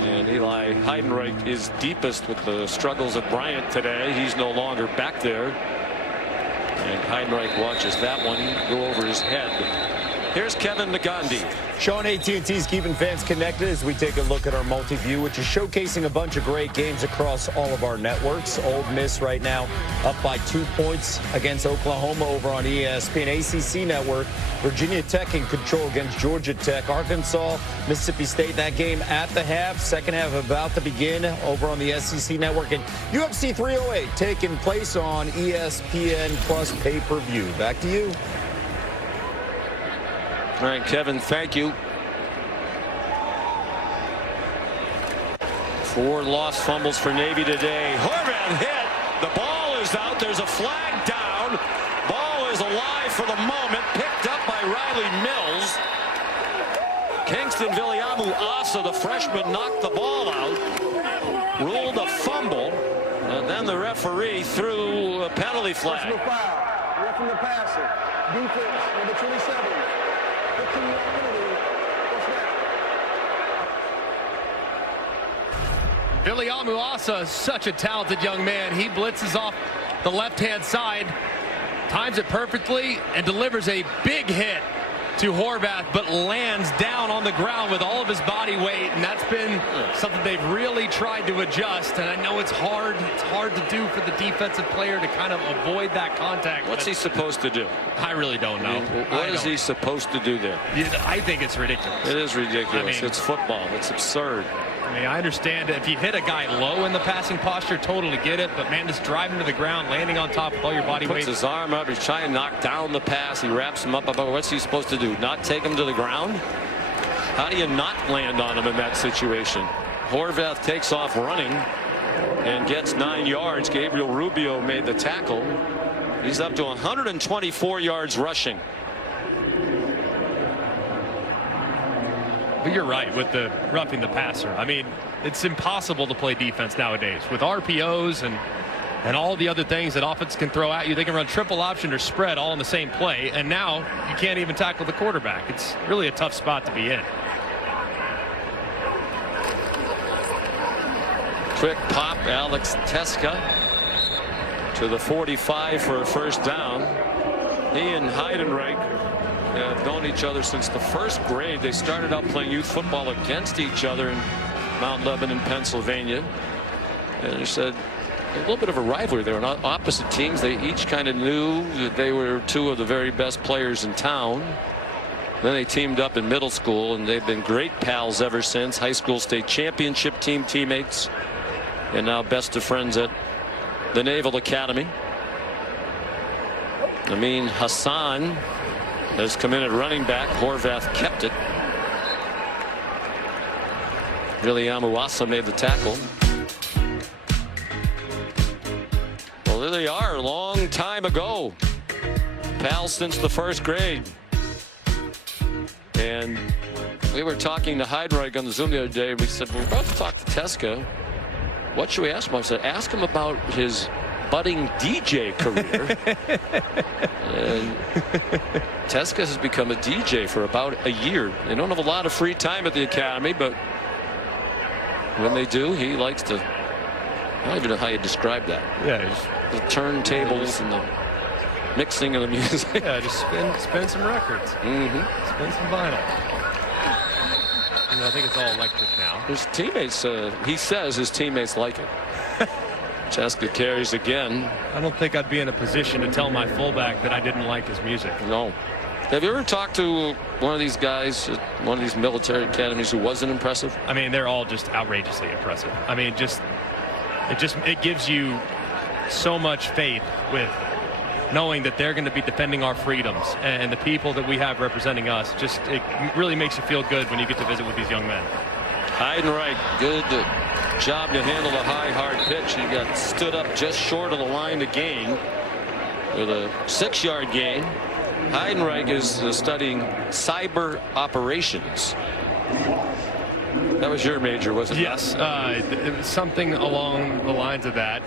And Eli Heidenreich is deepest with the struggles of Bryant today. He's no longer back there. And Heidenreich watches that one go over his head. Here's Kevin Nagandi. Sean, AT&T's keeping fans connected as we take a look at our multi-view, which is showcasing a bunch of great games across all of our networks. Ole Miss right now up by 2 points against Oklahoma over on ESPN. ACC Network, Virginia Tech in control against Georgia Tech. Arkansas, Mississippi State, that game at the half. Second half about to begin over on the SEC Network. And UFC 308 taking place on ESPN Plus pay-per-view. Back to you. All right, Kevin, thank you. 4 lost fumbles for Navy today. Horvath hit. The ball is out. There's a flag down. Ball is alive for the moment. Picked up by Riley Mills. Kingston Viliamu-Asa, the freshman, knocked the ball out. Ruled a fumble. And then the referee threw a penalty flag. Personal foul. Roughing the passer. Defense, number 27. Viliamu-Asa is such a talented young man. He blitzes off the left-hand side, times it perfectly, and delivers a big hit to Horvath, but lands down on the ground with all of his body weight, and that's been something they've really tried to adjust. And I know it's hard to do for the defensive player to kind of avoid that contact. What's he supposed to do? I really don't know. What is he supposed to do there? I think it's ridiculous. It is ridiculous. I mean, it's football. It's absurd. I mean, I understand if you hit a guy low in the passing posture, totally get it. But man, just driving to the ground, landing on top with all your body weight. Puts his arm up. He's trying to knock down the pass. He wraps him up. What's he supposed to do? Not take him to the ground? How do you not land on him in that situation? Horvath takes off running and gets 9 yards. Gabriel Rubio made the tackle. He's up to 124 yards rushing. But you're right with the roughing the passer. I mean, it's impossible to play defense nowadays with RPOs and all the other things that offense can throw at you. They can run triple option or spread all in the same play, and now you can't even tackle the quarterback. It's really a tough spot to be in. Quick pop, Alex Teska to the 45 for a first down. He and Heidenreich have known each other since the first grade. They started out playing youth football against each other in Mount Lebanon, Pennsylvania. And they said a little bit of a rivalry. They were not opposite teams. They each kind of knew that they were 2 of the very best players in town. Then they teamed up in middle school, and they've been great pals ever since. High school state championship team teammates, and now best of friends at the Naval Academy. Amin Hassan has come in at running back. Horvath kept it. Viliamu-Asa made the tackle. Well, there they are, a long time ago. Pals since the first grade. And we were talking to Heidenreich on the Zoom the other day. We said, we're about to talk to Teska. What should we ask him? I said, ask him about his budding DJ career. And Teska has become a DJ for about a year. They don't have a lot of free time at the academy, but when they do, he likes to, I don't even know how you describe that. Yeah, the turntables and the mixing of the music. Yeah, just spin some records. Spin some vinyl. I think it's all electric now. His teammates, he says his teammates like it. Cheska carries again. I don't think I'd be in a position to tell my fullback that I didn't like his music. No. Have you ever talked to one of these guys at one of these military academies who wasn't impressive? I mean, they're all just outrageously impressive. I mean, it gives you so much faith with knowing that they're going to be defending our freedoms, and the people that we have representing us. Just it really makes you feel good when you get to visit with these young men. Heidenreich, good job to handle the high, hard pitch. He got stood up just short of the line to gain with a 6-yard gain. Heidenreich is studying cyber operations. That was your major, wasn't it? Yes, it was something along the lines of that.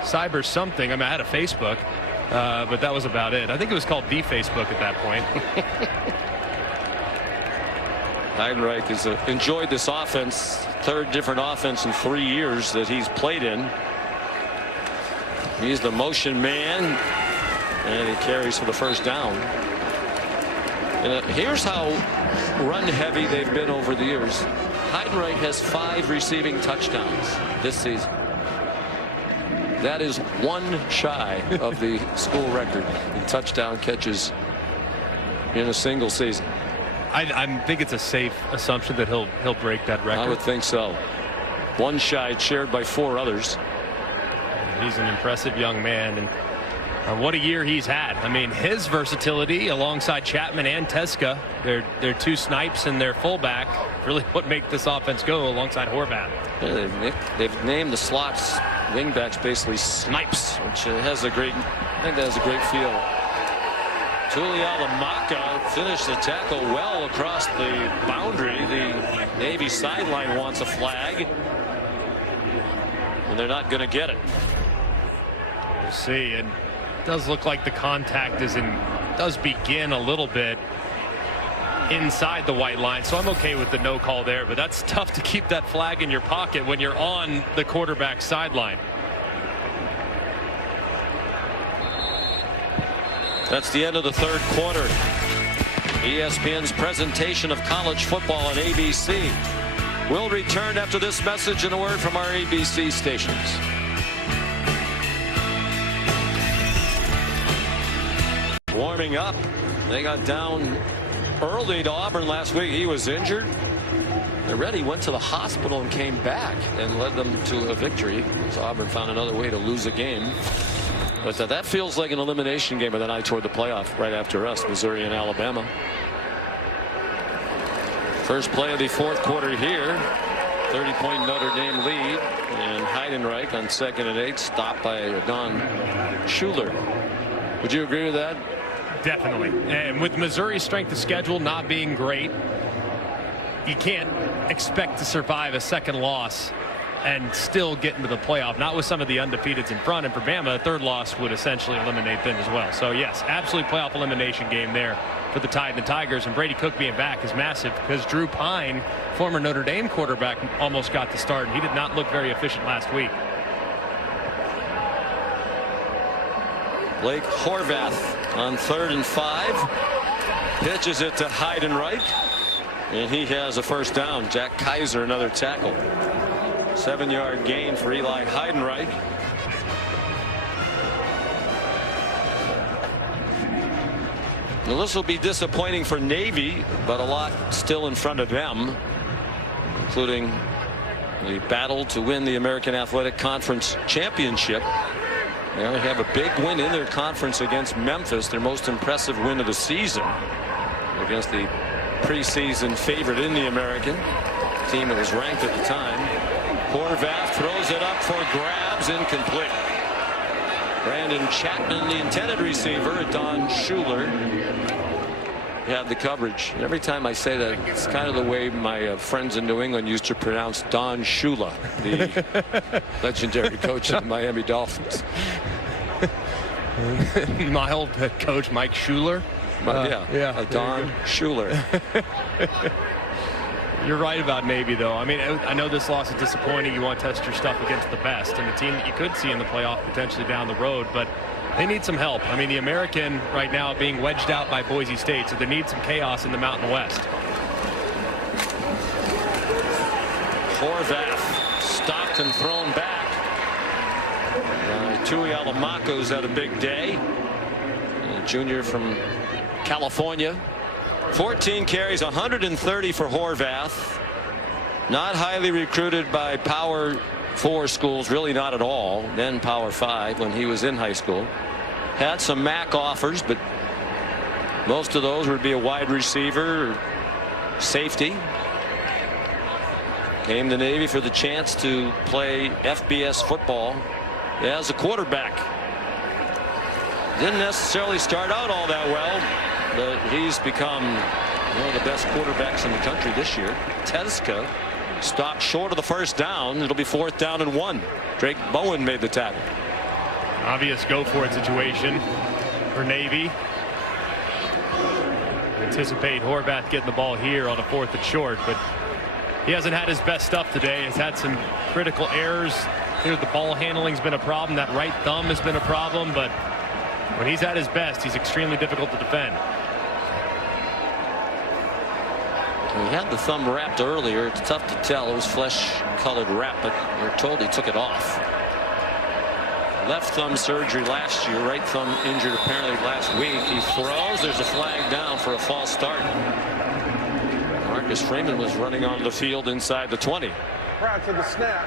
Cyber something. I mean, I had a Facebook, but that was about it. I think it was called the Facebook at that point. Heidenreich has enjoyed this offense, third different offense in 3 years that he's played in. He's the motion man, and he carries for the first down. And here's how run heavy they've been over the years. Heidenreich has 5 receiving touchdowns this season. That is 1 shy of the school record in touchdown catches in a single season. I think it's a safe assumption that he'll break that record. I would think so. 1 shy, shared by 4 others. He's an impressive young man, and what a year he's had. I mean, his versatility alongside Chapman and Teska, they're 2 snipes and their fullback, really what make this offense go alongside Horvath. Yeah, they've named the slots wingbacks basically snipes, which has a great, I think that has a great feel. Tuli Alamaka finished the tackle well across the boundary. The Navy sideline wants a flag, and they're not going to get it. We'll see. It does look like the contact does begin a little bit inside the white line, so I'm okay with the no call there, but that's tough to keep that flag in your pocket when you're on the quarterback sideline. That's the end of the third quarter. ESPN's presentation of college football on ABC. We'll return after this message and a word from our ABC stations. Warming up. They got down early to Auburn last week. He was injured. Reddy went to the hospital and came back and led them to a victory. So Auburn found another way to lose a game. But that feels like an elimination game with an eye toward the playoff right after us, Missouri and Alabama. First play of the fourth quarter here. 30-point Notre Dame lead. And Heidenreich on 2nd and 8, stopped by Don Schuler. Would you agree with that? Definitely. And with Missouri's strength of schedule not being great, you can't expect to survive a second loss and still get into the playoff, not with some of the undefeateds in front. And for Bama, a third loss would essentially eliminate them as well. So yes, absolutely playoff elimination game there for the Tide and the Tigers. And Brady Cook being back is massive because Drew Pine, former Notre Dame quarterback, almost got the start, and he did not look very efficient last week. Blake Horvath on 3rd and 5. Pitches it to Heidenreich, and he has a first down. Jack Kaiser another tackle. 7-yard gain for Eli Heidenreich. Now this will be disappointing for Navy, but a lot still in front of them, including the battle to win the American Athletic Conference championship. They only have a big win in their conference against Memphis, their most impressive win of the season, against the preseason favorite in the American, team that was ranked at the time. Horvath throws it up for grabs, incomplete. Brandon Chapman, the intended receiver, Don Schuler, had the coverage. Every time I say that, it's kind of the way my friends in New England used to pronounce Don Shula, the legendary coach of the Miami Dolphins. My old head coach, Mike Schuler. Don Schuler. You're right about Navy, though. I mean, I know this loss is disappointing. You want to test your stuff against the best and the team that you could see in the playoff potentially down the road, but they need some help. I mean, the American right now being wedged out by Boise State, so they need some chaos in the Mountain West. Horvath stopped and thrown back. Tui Alamaco's had a big day. A junior from California. 14 carries, 130 for Horvath. Not highly recruited by Power 4 schools, really not at all. Then Power 5 when he was in high school. Had some MAC offers, but most of those would be a wide receiver or safety. Came to Navy for the chance to play FBS football as a quarterback. Didn't necessarily start out all that well, but he's become one of the best quarterbacks in the country this year. Teska stopped short of the first down. It'll be 4th down and 1. Drake Bowen made the tackle. Obvious go for it situation for Navy. Anticipate Horvath getting the ball here on a 4th and short, but he hasn't had his best stuff today. He's had some critical errors. Here the ball handling's been a problem. That right thumb has been a problem, but when he's at his best, he's extremely difficult to defend. He had the thumb wrapped earlier. It's tough to tell. It was flesh-colored wrap, but we're told he took it off. Left thumb surgery last year. Right thumb injured apparently last week. He throws. There's a flag down for a false start. Marcus Freeman was running onto the field inside the 20. Prior to the snap,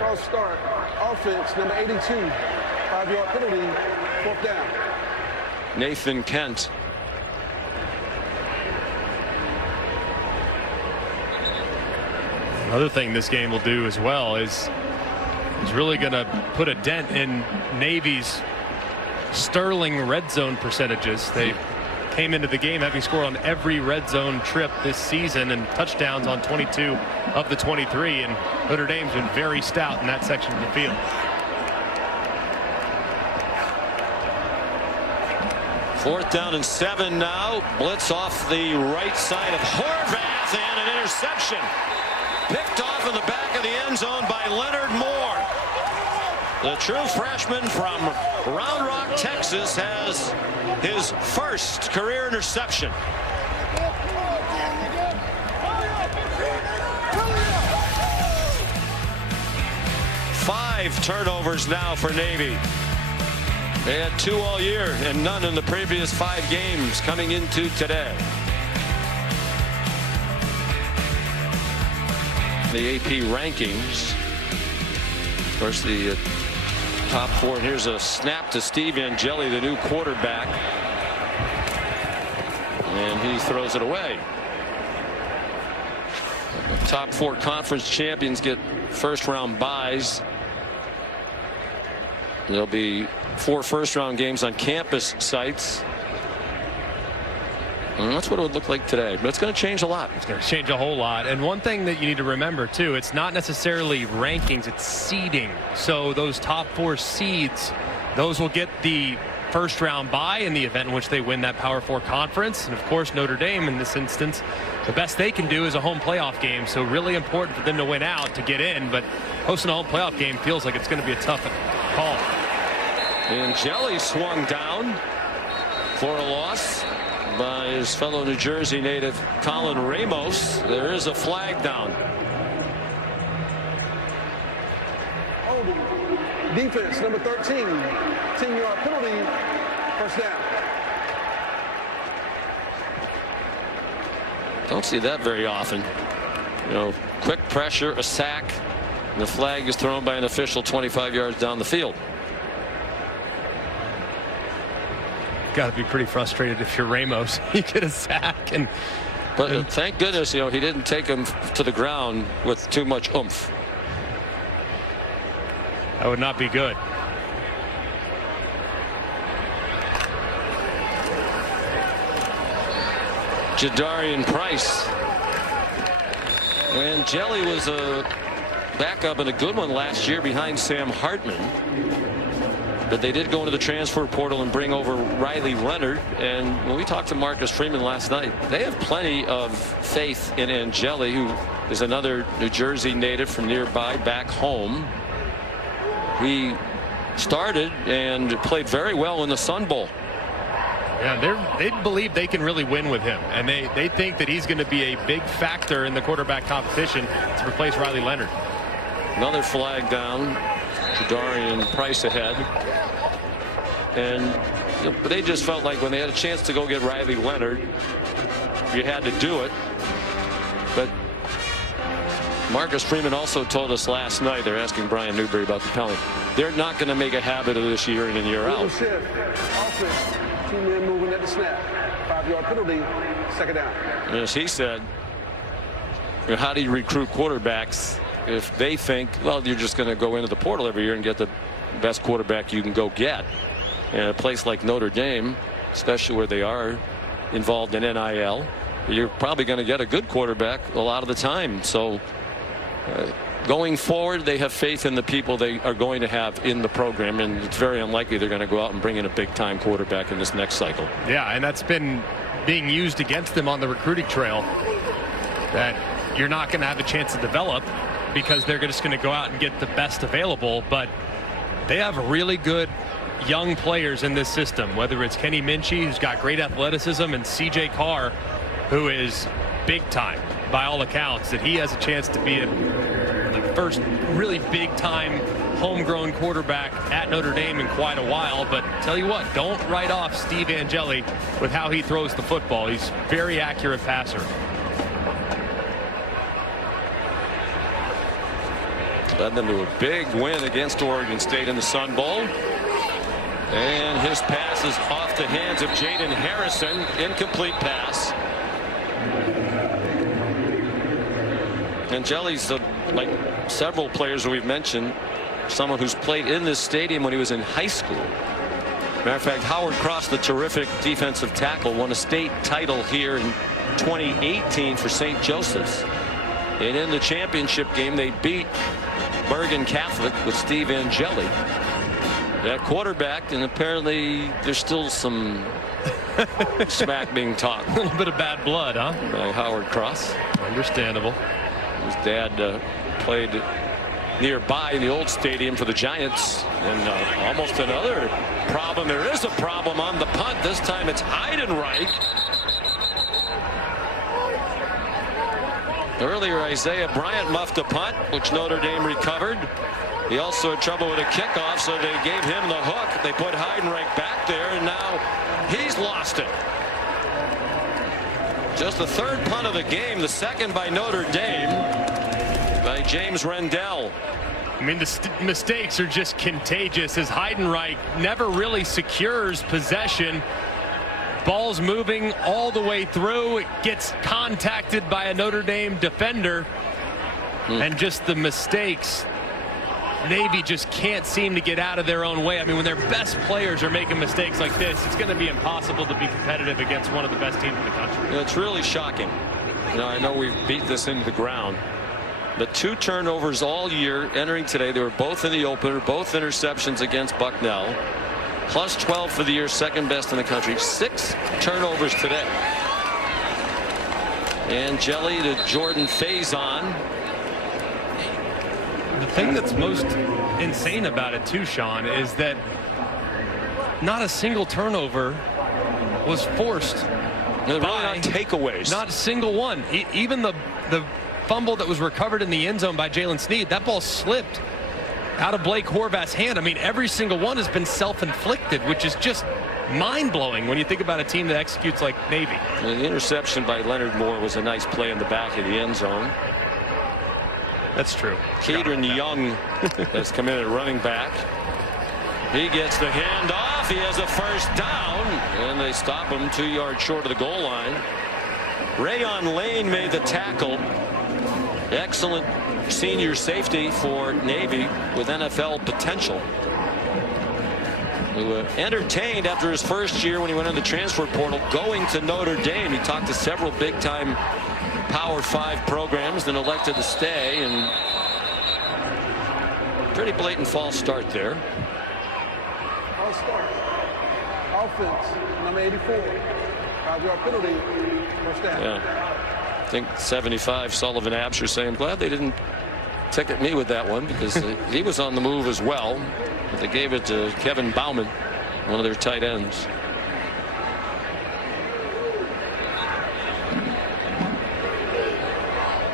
false start, offense, number 82, 5-yard penalty, 4th down. Nathan Kent. Another thing this game will do as well is really going to put a dent in Navy's sterling red zone percentages. They came into the game having scored on every red zone trip this season and touchdowns on 22 of the 23, and Notre Dame's been very stout in that section of the field. Fourth down and 7 now. Blitz off the right side of Horvath and an interception. Picked off in the back of the end zone by Leonard Moore. The true freshman from Round Rock, Texas, has his first career interception. Five turnovers now for Navy. They had 2 all year and none in the previous 5 games coming into today. The AP rankings. Of course, the top 4. Here's a snap to Steve Angeli, the new quarterback. And he throws it away. The top 4 conference champions get first-round byes. There'll be 4 first-round games on campus sites. And that's what it would look like today, but it's going to change a lot. It's going to change a whole lot. And one thing that you need to remember too, it's not necessarily rankings, it's seeding. So those top 4 seeds, those will get the first round bye in the event in which they win that Power 4 conference. And of course Notre Dame in this instance, the best they can do is a home playoff game. So really important for them to win out to get in, but hosting a home playoff game feels like it's going to be a tough call. Angeli swung down for a loss by his fellow New Jersey native Colin Ramos. There is a flag down. Holding. Defense, number 13. 10-yard penalty. First down. Don't see that very often. You know, quick pressure, a sack, and the flag is thrown by an official 25 yards down the field. Got to be pretty frustrated if you're Ramos. You get a sack but thank goodness, you know, he didn't take him to the ground with too much oomph. That would not be good. Jadarian Price. Angeli was a backup and a good one last year behind Sam Hartman. But they did go into the transfer portal and bring over Riley Leonard. And when we talked to Marcus Freeman last night, they have plenty of faith in Angeli, who is another New Jersey native from nearby back home. He started and played very well in the Sun Bowl. Yeah, they believe they can really win with him, and they think that he's going to be a big factor in the quarterback competition to replace Riley Leonard. Another flag down. Jadarian Price ahead. And they just felt like when they had a chance to go get Riley Leonard, you had to do it. But Marcus Freeman also told us last night, they're asking Brian Newberry about the penalty, they're not going to make a habit of this year in and year out. Shift. Offense. 2 men moving at the snap. 5-yard penalty. 2nd down. As he said, how do you recruit quarterbacks if they think, well, you're just going to go into the portal every year and get the best quarterback you can go get? And a place like Notre Dame, especially where they are involved in NIL, you're probably going to get a good quarterback a lot of the time. So going forward, they have faith in the people they are going to have in the program, and it's very unlikely they're going to go out and bring in a big-time quarterback in this next cycle. Yeah, and that's been being used against them on the recruiting trail, that you're not going to have a chance to develop because they're just going to go out and get the best available. But they have really good young players in this system, whether it's Kenny Minchie, who's got great athleticism, and CJ Carr, who is big time by all accounts, that he has a chance to be the first really big time homegrown quarterback at Notre Dame in quite a while. But tell you what, don't write off Steve Angeli with how he throws the football. He's a very accurate passer. Led them to a big win against Oregon State in the Sun Bowl. And his pass is off the hands of Jaden Harrison. Incomplete pass. Angeli's like several players we've mentioned, someone who's played in this stadium when he was in high school. Matter of fact, Howard Cross, the terrific defensive tackle, won a state title here in 2018 for St. Joseph's. And in the championship game, they beat Bergen Catholic with Steve Angeli at quarterback, and apparently there's still some smack being talked. A little bit of bad blood, huh? By Howard Cross. Understandable. His dad played nearby in the old stadium for the Giants. And almost another problem. There is a problem on the punt. This time it's Heidenreich. Earlier, Isaiah Bryant muffed a punt, which Notre Dame recovered. He also had trouble with a kickoff, so they gave him the hook. They put Heidenreich back there, and now he's lost it. Just the 3rd punt of the game, the 2nd by Notre Dame by James Rendell. I mean, the mistakes are just contagious as Heidenreich never really secures possession. Ball's moving all the way through. It gets contacted by a Notre Dame defender. And just the mistakes. Navy just can't seem to get out of their own way. I mean, when their best players are making mistakes like this, it's going to be impossible to be competitive against one of the best teams in the country. It's really shocking. I know we've beat this into the ground. The 2 turnovers all year entering today. They were both in the opener, both interceptions against Bucknell. Plus 12 for the year, 2nd best in the country. 6 turnovers today. Angeli to Jordan Faison. The thing that's most insane about it too, Sean, is that not a single turnover was forced. Really not takeaways. Not a single one. Even the fumble that was recovered in the end zone by Jalen Snead, that ball slipped out of Blake Horvath's hand. I mean, every single one has been self-inflicted, which is just mind-blowing when you think about a team that executes like Navy. The interception by Leonard Moore was a nice play in the back of the end zone. That's true. Kedron Young has come in at running back. He gets the handoff. He has a 1st down, and they stop him 2 yards short of the goal line. Rayon Lane made the tackle. Excellent senior safety for Navy with NFL potential. Who entertained after his first year when he went in the transfer portal going to Notre Dame. He talked to several big-time Power 5 programs, then elected to stay, and pretty blatant false start there. False start. Offense, number 84. 5-yard penalty. 1st down. Yeah. I think 75 Sullivan Absher saying, I'm glad they didn't ticket me with that one because he was on the move as well. But they gave it to Kevin Bauman, one of their tight ends.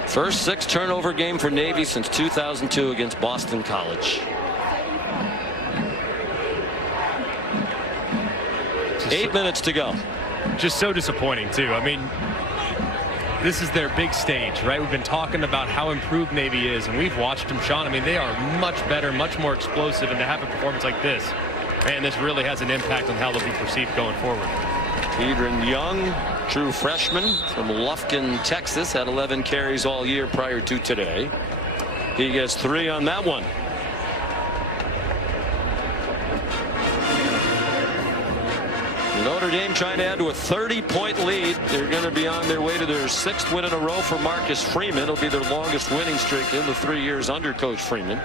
First 6 turnover game for Navy since 2002 against Boston College. 8 minutes to go. Just so disappointing, too. I mean, this is their big stage, right? We've been talking about how improved Navy is, and we've watched them, Sean. I mean, they are much better, much more explosive, and to have a performance like this, man, this really has an impact on how they'll be perceived going forward. Pedron Young, true freshman from Lufkin, Texas, had 11 carries all year prior to today. He gets 3 on that one. Notre Dame trying to add to a 30-point lead. They're going to be on their way to their 6th win in a row for Marcus Freeman. It'll be their longest winning streak in the 3 years under Coach Freeman.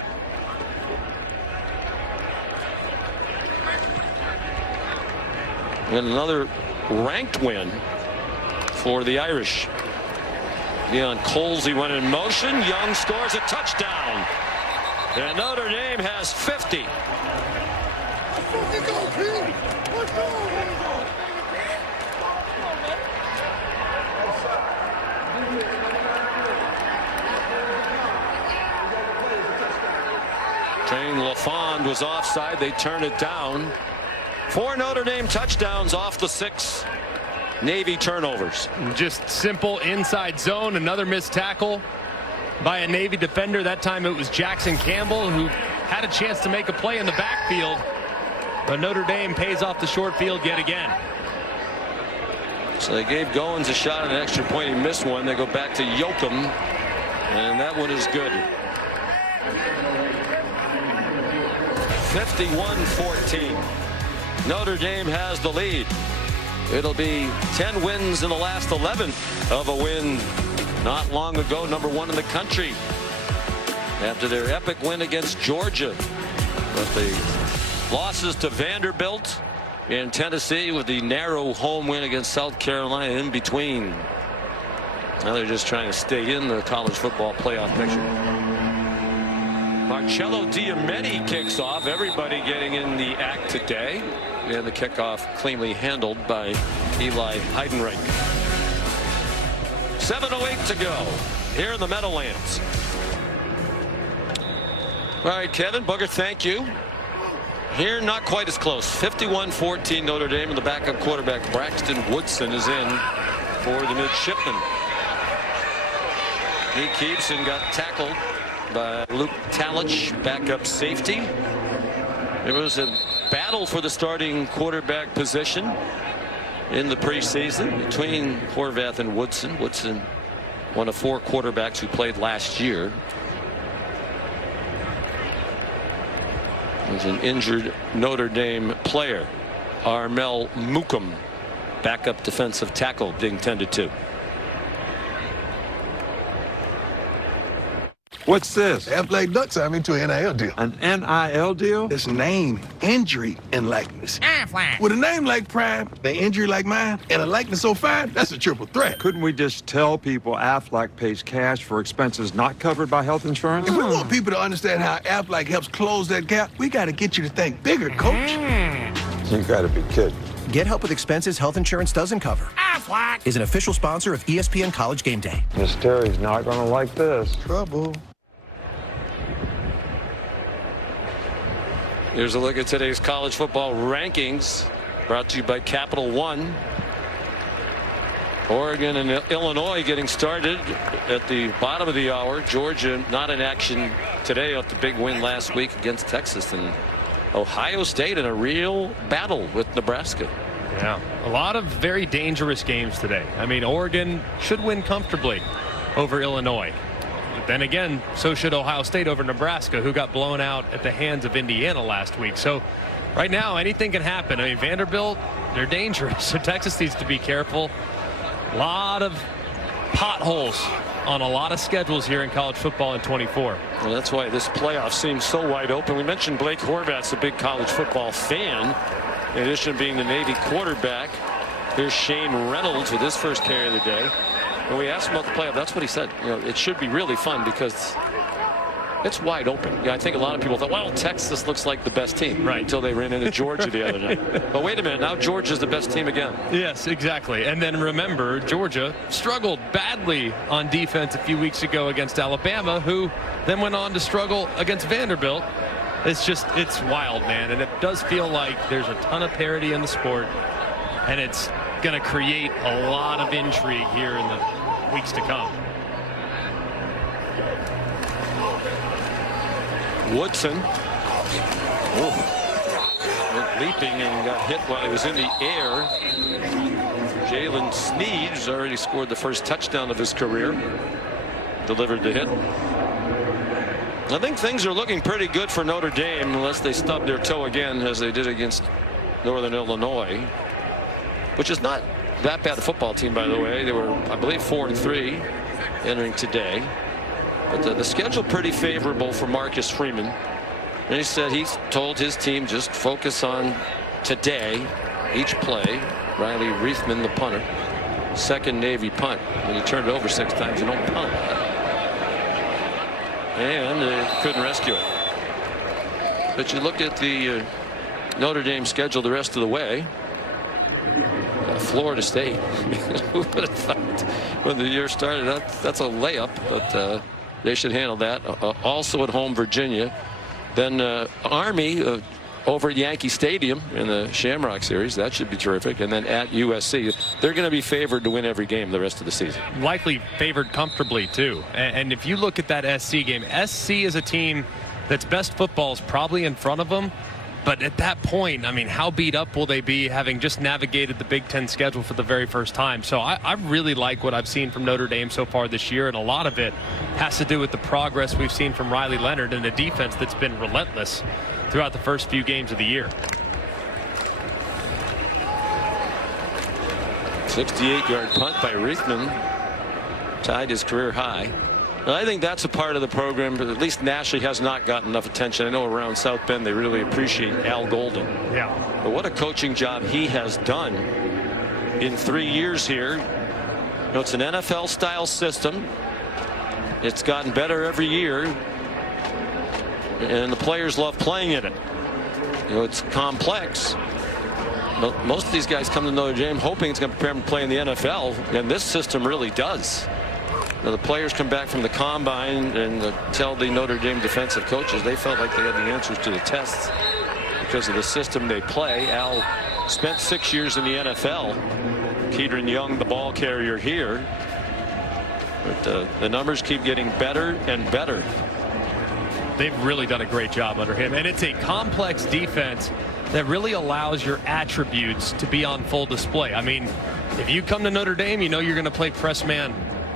And another ranked win for the Irish. Leon Colsey went in motion. Young scores a touchdown. And Notre Dame has 50. Train LaFond was offside. They turn it down. 4 Notre Dame touchdowns off the 6 Navy turnovers. Just simple inside zone. Another missed tackle by a Navy defender. That time it was Jackson Campbell who had a chance to make a play in the backfield. But Notre Dame pays off the short field yet again. So they gave Goins a shot at an extra point. He missed one. They go back to Yoakum. And that one is good. 51-14. Notre Dame has the lead. It'll be 10 wins in the last 11 of a win not long ago, #1 in the country after their epic win against Georgia. But the losses to Vanderbilt in Tennessee with the narrow home win against South Carolina in between. Now they're just trying to stay in the college football playoff picture. Marcello Diamenti kicks off. Everybody getting in the act today. And the kickoff cleanly handled by Eli Heidenreich. 7:08 to go here in the Meadowlands. All right, Kevin Booger, thank you. Here, not quite as close. 51-14 Notre Dame, and the backup quarterback Braxton Woodson is in for the midshipman. He keeps and got tackled by Luke Talich, backup safety. It was a battle for the starting quarterback position in the preseason between Horvath and Woodson. Woodson, one of 4 quarterbacks who played last year. There's an injured Notre Dame player, Armel Mukum, backup defensive tackle, being tended to. What's this? Aflac Duck signed me to an NIL deal. An NIL deal? It's name, injury, and likeness. Aflac. With a name like Prime, the injury like mine, and a likeness so fine, that's a triple threat. Couldn't we just tell people Aflac pays cash for expenses not covered by health insurance? If we want people to understand how Aflac helps close that gap, we got to get you to think bigger, coach. You gotta be kidding. Get help with expenses health insurance doesn't cover. Aflac Is an official sponsor of ESPN College Game Day. Miss Terry's not gonna like this. Trouble. Here's a look at today's college football rankings, brought to you by Capital One. Oregon and Illinois getting started at the bottom of the hour. Georgia not in action today after the big win last week against Texas, and Ohio State in a real battle with Nebraska. Yeah, a lot of very dangerous games today. I mean, Oregon should win comfortably over Illinois. But then again, so should Ohio State over Nebraska, who got blown out at the hands of Indiana last week. So right now, anything can happen. I mean, Vanderbilt, they're dangerous. So Texas needs to be careful. A lot of potholes on a lot of schedules here in college football in 24. Well, that's why this playoff seems so wide open. We mentioned Blake Horvath's a big college football fan, in addition to being the Navy quarterback. Here's Shane Reynolds with his first carry of the day. When we asked him about the playoff, that's what he said. You know, it should be really fun because it's wide open. Yeah, I think a lot of people thought, well, Texas looks like the best team, right, until they ran into Georgia the other night. But wait a minute, now Georgia's the best team again. Yes, exactly. And then remember, Georgia struggled badly on defense a few weeks ago against Alabama, who then went on to struggle against Vanderbilt. It's wild, man. And it does feel like there's a ton of parity in the sport. and it's going to create a lot of intrigue here in the weeks to come. Woodson went leaping and got hit while he was in the air. Jalen Sneed's already scored the first touchdown of his career. Delivered the hit. I think things are looking pretty good for Notre Dame, unless they stub their toe again, as they did against Northern Illinois, which is not that bad a football team, by the way. They were, I believe, 4-3 entering today. But the schedule pretty favorable for Marcus Freeman. And he said he's told his team just focus on today, each play. Riley Reithman, the punter, second Navy punt. When you turn it over 6 times, you don't punt a lot. And they couldn't rescue it. But you look at the Notre Dame schedule the rest of the way. Florida State. Who would have thought when the year started? That's a layup, but they should handle that. Also at home, Virginia. Then Army over at Yankee Stadium in the Shamrock Series. That should be terrific. And then at USC. They're going to be favored to win every game the rest of the season. Likely favored comfortably, too. And if you look at that SC game, SC is a team that's best football is probably in front of them. But at that point, I mean, how beat up will they be having just navigated the Big Ten schedule for the very first time? So I really like what I've seen from Notre Dame so far this year, and a lot of it has to do with the progress we've seen from Riley Leonard and a defense that's been relentless throughout the first few games of the year. 68-yard punt by Reithman tied his career high. Well, I think that's a part of the program, but at least nationally has not gotten enough attention. I know around South Bend they really appreciate Al Golden. Yeah. But what a coaching job he has done in 3 years here. You know, it's an NFL-style system. It's gotten better every year, and the players love playing in it. You know, it's complex. But most of these guys come to Notre Dame hoping it's going to prepare them to play in the NFL, and this system really does. Now, the players come back from the combine and tell the Notre Dame defensive coaches they felt like they had the answers to the tests because of the system they play. Al spent 6 years in the NFL. Keedron Young, the ball carrier here. But the numbers keep getting better and better. They've really done a great job under him, and it's a complex defense that really allows your attributes to be on full display. I mean, if you come to Notre Dame, you know you're going to play press man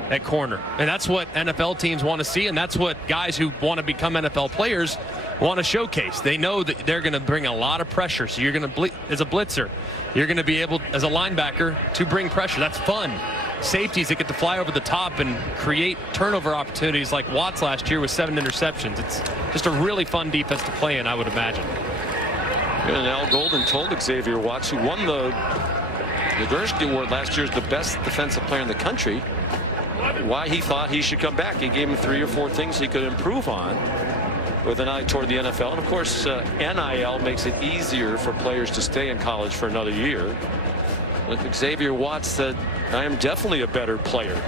at corner, and that's what NFL teams want to see, and that's what guys who want to become NFL players want to showcase. They know that they're going to bring a lot of pressure, so you're going to as a blitzer, you're going to be able as a linebacker to bring pressure. That's fun. Safeties that get to fly over the top and create turnover opportunities like Watts last year with 7 interceptions. It's just a really fun defense to play in, I would imagine. And Al Golden told Xavier Watts, who won the Gursky Award last year as the best defensive player in the country, why he thought he should come back. He gave him 3 or 4 things he could improve on with an eye toward the NFL. And of course, NIL makes it easier for players to stay in college for another year. But Xavier Watts said, I am definitely a better player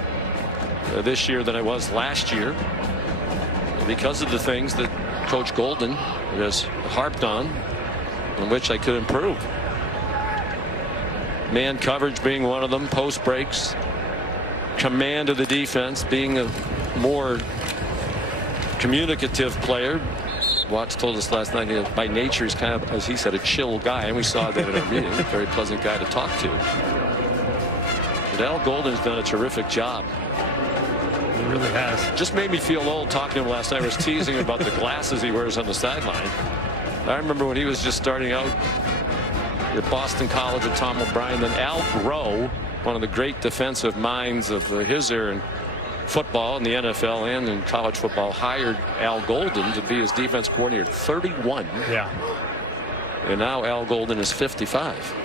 this year than I was last year because of the things that Coach Golden has harped on which I could improve. Man coverage being one of them, post breaks, command of the defense, being a more communicative player. Watts told us last night, you know, by nature he's kind of, as he said, a chill guy, and we saw that at our meeting. A very pleasant guy to talk to. But Al Golden's done a terrific job. He really has. Just made me feel old talking to him last night. I was teasing about the glasses he wears on the sideline. I remember when he was just starting out at Boston College with Tom O'Brien. Then Al Groh, one of the great defensive minds of his era in football in the NFL and in college football, hired Al Golden to be his defense coordinator at 31. Yeah. And now Al Golden is 55.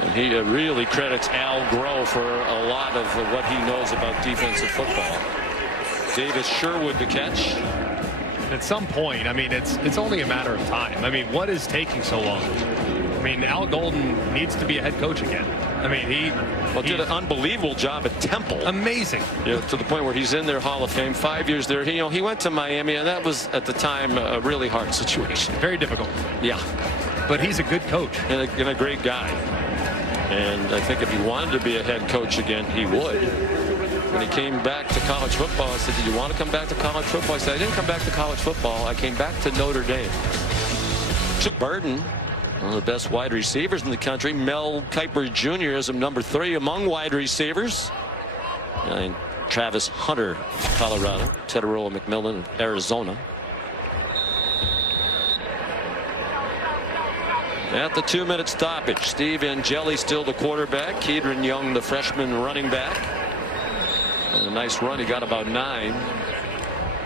And he really credits Al Groh for a lot of what he knows about defensive football. Davis Sherwood the catch. At some point, I mean, it's only a matter of time. I mean, what is taking so long? I mean, Al Golden needs to be a head coach again. I mean, he did an unbelievable job at Temple. Amazing. You know, to the point where he's in their Hall of Fame. 5 years there. He went to Miami, and that was at the time a really hard situation. Very difficult. Yeah. but he's a good coach. And a great guy. And I think if he wanted to be a head coach again, he would. When he came back to college football, I said, "Did you want to come back to college football?" I said, "I didn't come back to college football. I came back to Notre Dame." Chip Burton, one of the best wide receivers in the country. Mel Kiper Jr. is number 3 among wide receivers. And Travis Hunter, Colorado. Tedoroa McMillan, Arizona. At the 2-minute stoppage, Steve Angeli still the quarterback. Kedron Young, the freshman running back. And a nice run. He got about 9.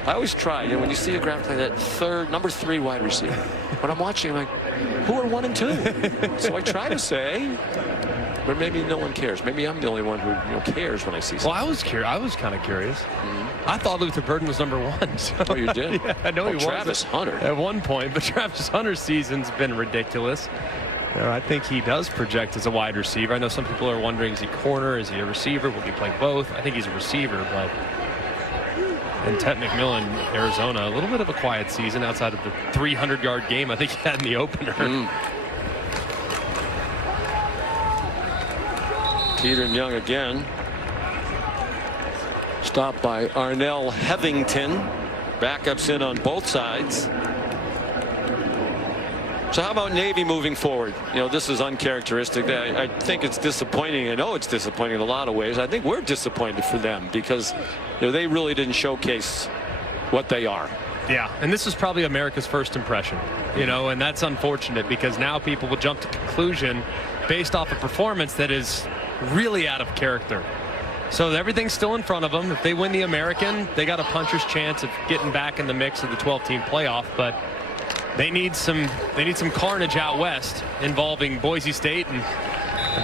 I always try, when you see a graphic like that, number 3 wide receiver. When I'm watching, I'm like, who are 1 and 2? So I try to say, but maybe no one cares. Maybe I'm the only one who cares when I see something. Well, I was kind of curious. I thought Luther Burden was number 1. So. Oh, you did? Yeah, I know he was. Travis Hunter. At one point, but Travis Hunter's season's been ridiculous. I think he does project as a wide receiver. I know some people are wondering, is he corner? Is he a receiver? Will he play both? I think he's a receiver, but. And Ted McMillan, Arizona, a little bit of a quiet season outside of the 300-yard game I think he had in the opener. Kedron Young again. Stopped by Arnell Hevington. Backups in on both sides. So how about Navy moving forward? This is uncharacteristic. I think it's disappointing. I know it's disappointing in a lot of ways. I think we're disappointed for them because they really didn't showcase what they are. Yeah, and this is probably America's first impression, and that's unfortunate because now people will jump to conclusion based off a performance that is really out of character. So everything's still in front of them. If they win the American, they got a puncher's chance of getting back in the mix of the 12-team playoff, but they need some carnage out west involving Boise State and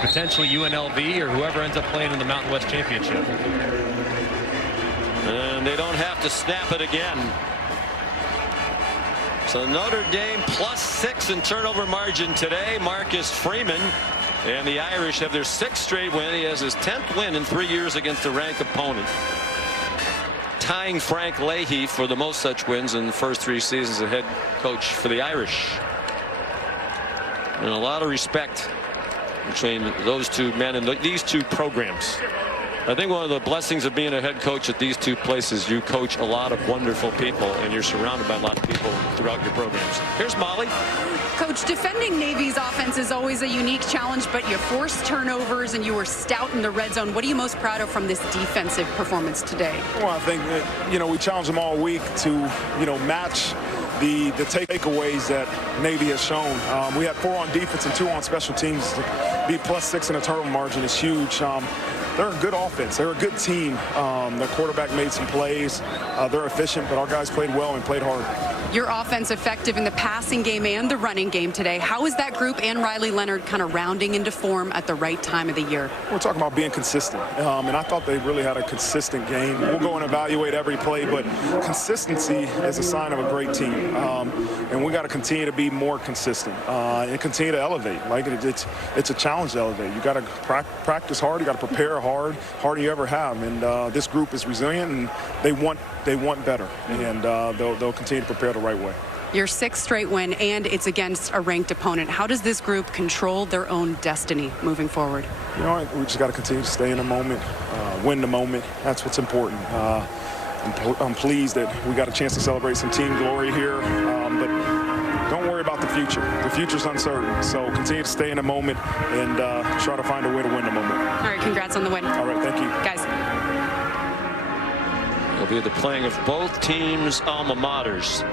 potentially UNLV or whoever ends up playing in the Mountain West Championship. And they don't have to snap it again. So Notre Dame +6 in turnover margin today. Marcus Freeman and the Irish have their 6th straight win. He has his 10th win in 3 years against a ranked opponent, tying Frank Leahy for the most such wins in the first 3 seasons as head coach for the Irish. And a lot of respect between those 2 men and these 2 programs. I think one of the blessings of being a head coach at these 2 places, you coach a lot of wonderful people and you're surrounded by a lot of people throughout your programs. Here's Molly. Coach, defending Navy's offense is always a unique challenge, but you forced turnovers and you were stout in the red zone. What are you most proud of from this defensive performance today? Well, I think that, we challenged them all week to, match the takeaways that Navy has shown. We had 4 on defense and 2 on special teams. To be +6 in a turnover margin is huge. They're a good offense. They're a good team. Their quarterback made some plays. They're efficient, but our guys played well and played hard. Your offense effective in the passing game and the running game today. How is that group and Riley Leonard kind of rounding into form at the right time of the year? We're talking about being consistent, and I thought they really had a consistent game. We'll go and evaluate every play, but consistency is a sign of a great team, and we got to continue to be more consistent and continue to elevate. Like it's a challenge to elevate. You got to practice hard. You got to prepare hard, harder than you ever have. And this group is resilient, and they want better, and they'll continue to prepare the right way. Your 6th straight win, and it's against a ranked opponent. How does this group control their own destiny moving forward? We just got to continue to stay in the moment, win the moment. That's what's important. I'm pleased that we got a chance to celebrate some team glory here, but don't worry about the future. The future's uncertain, so continue to stay in the moment and try to find a way to win the moment. All right, congrats on the win. All right, thank you. Guys. It'll be the playing of both teams' alma maters.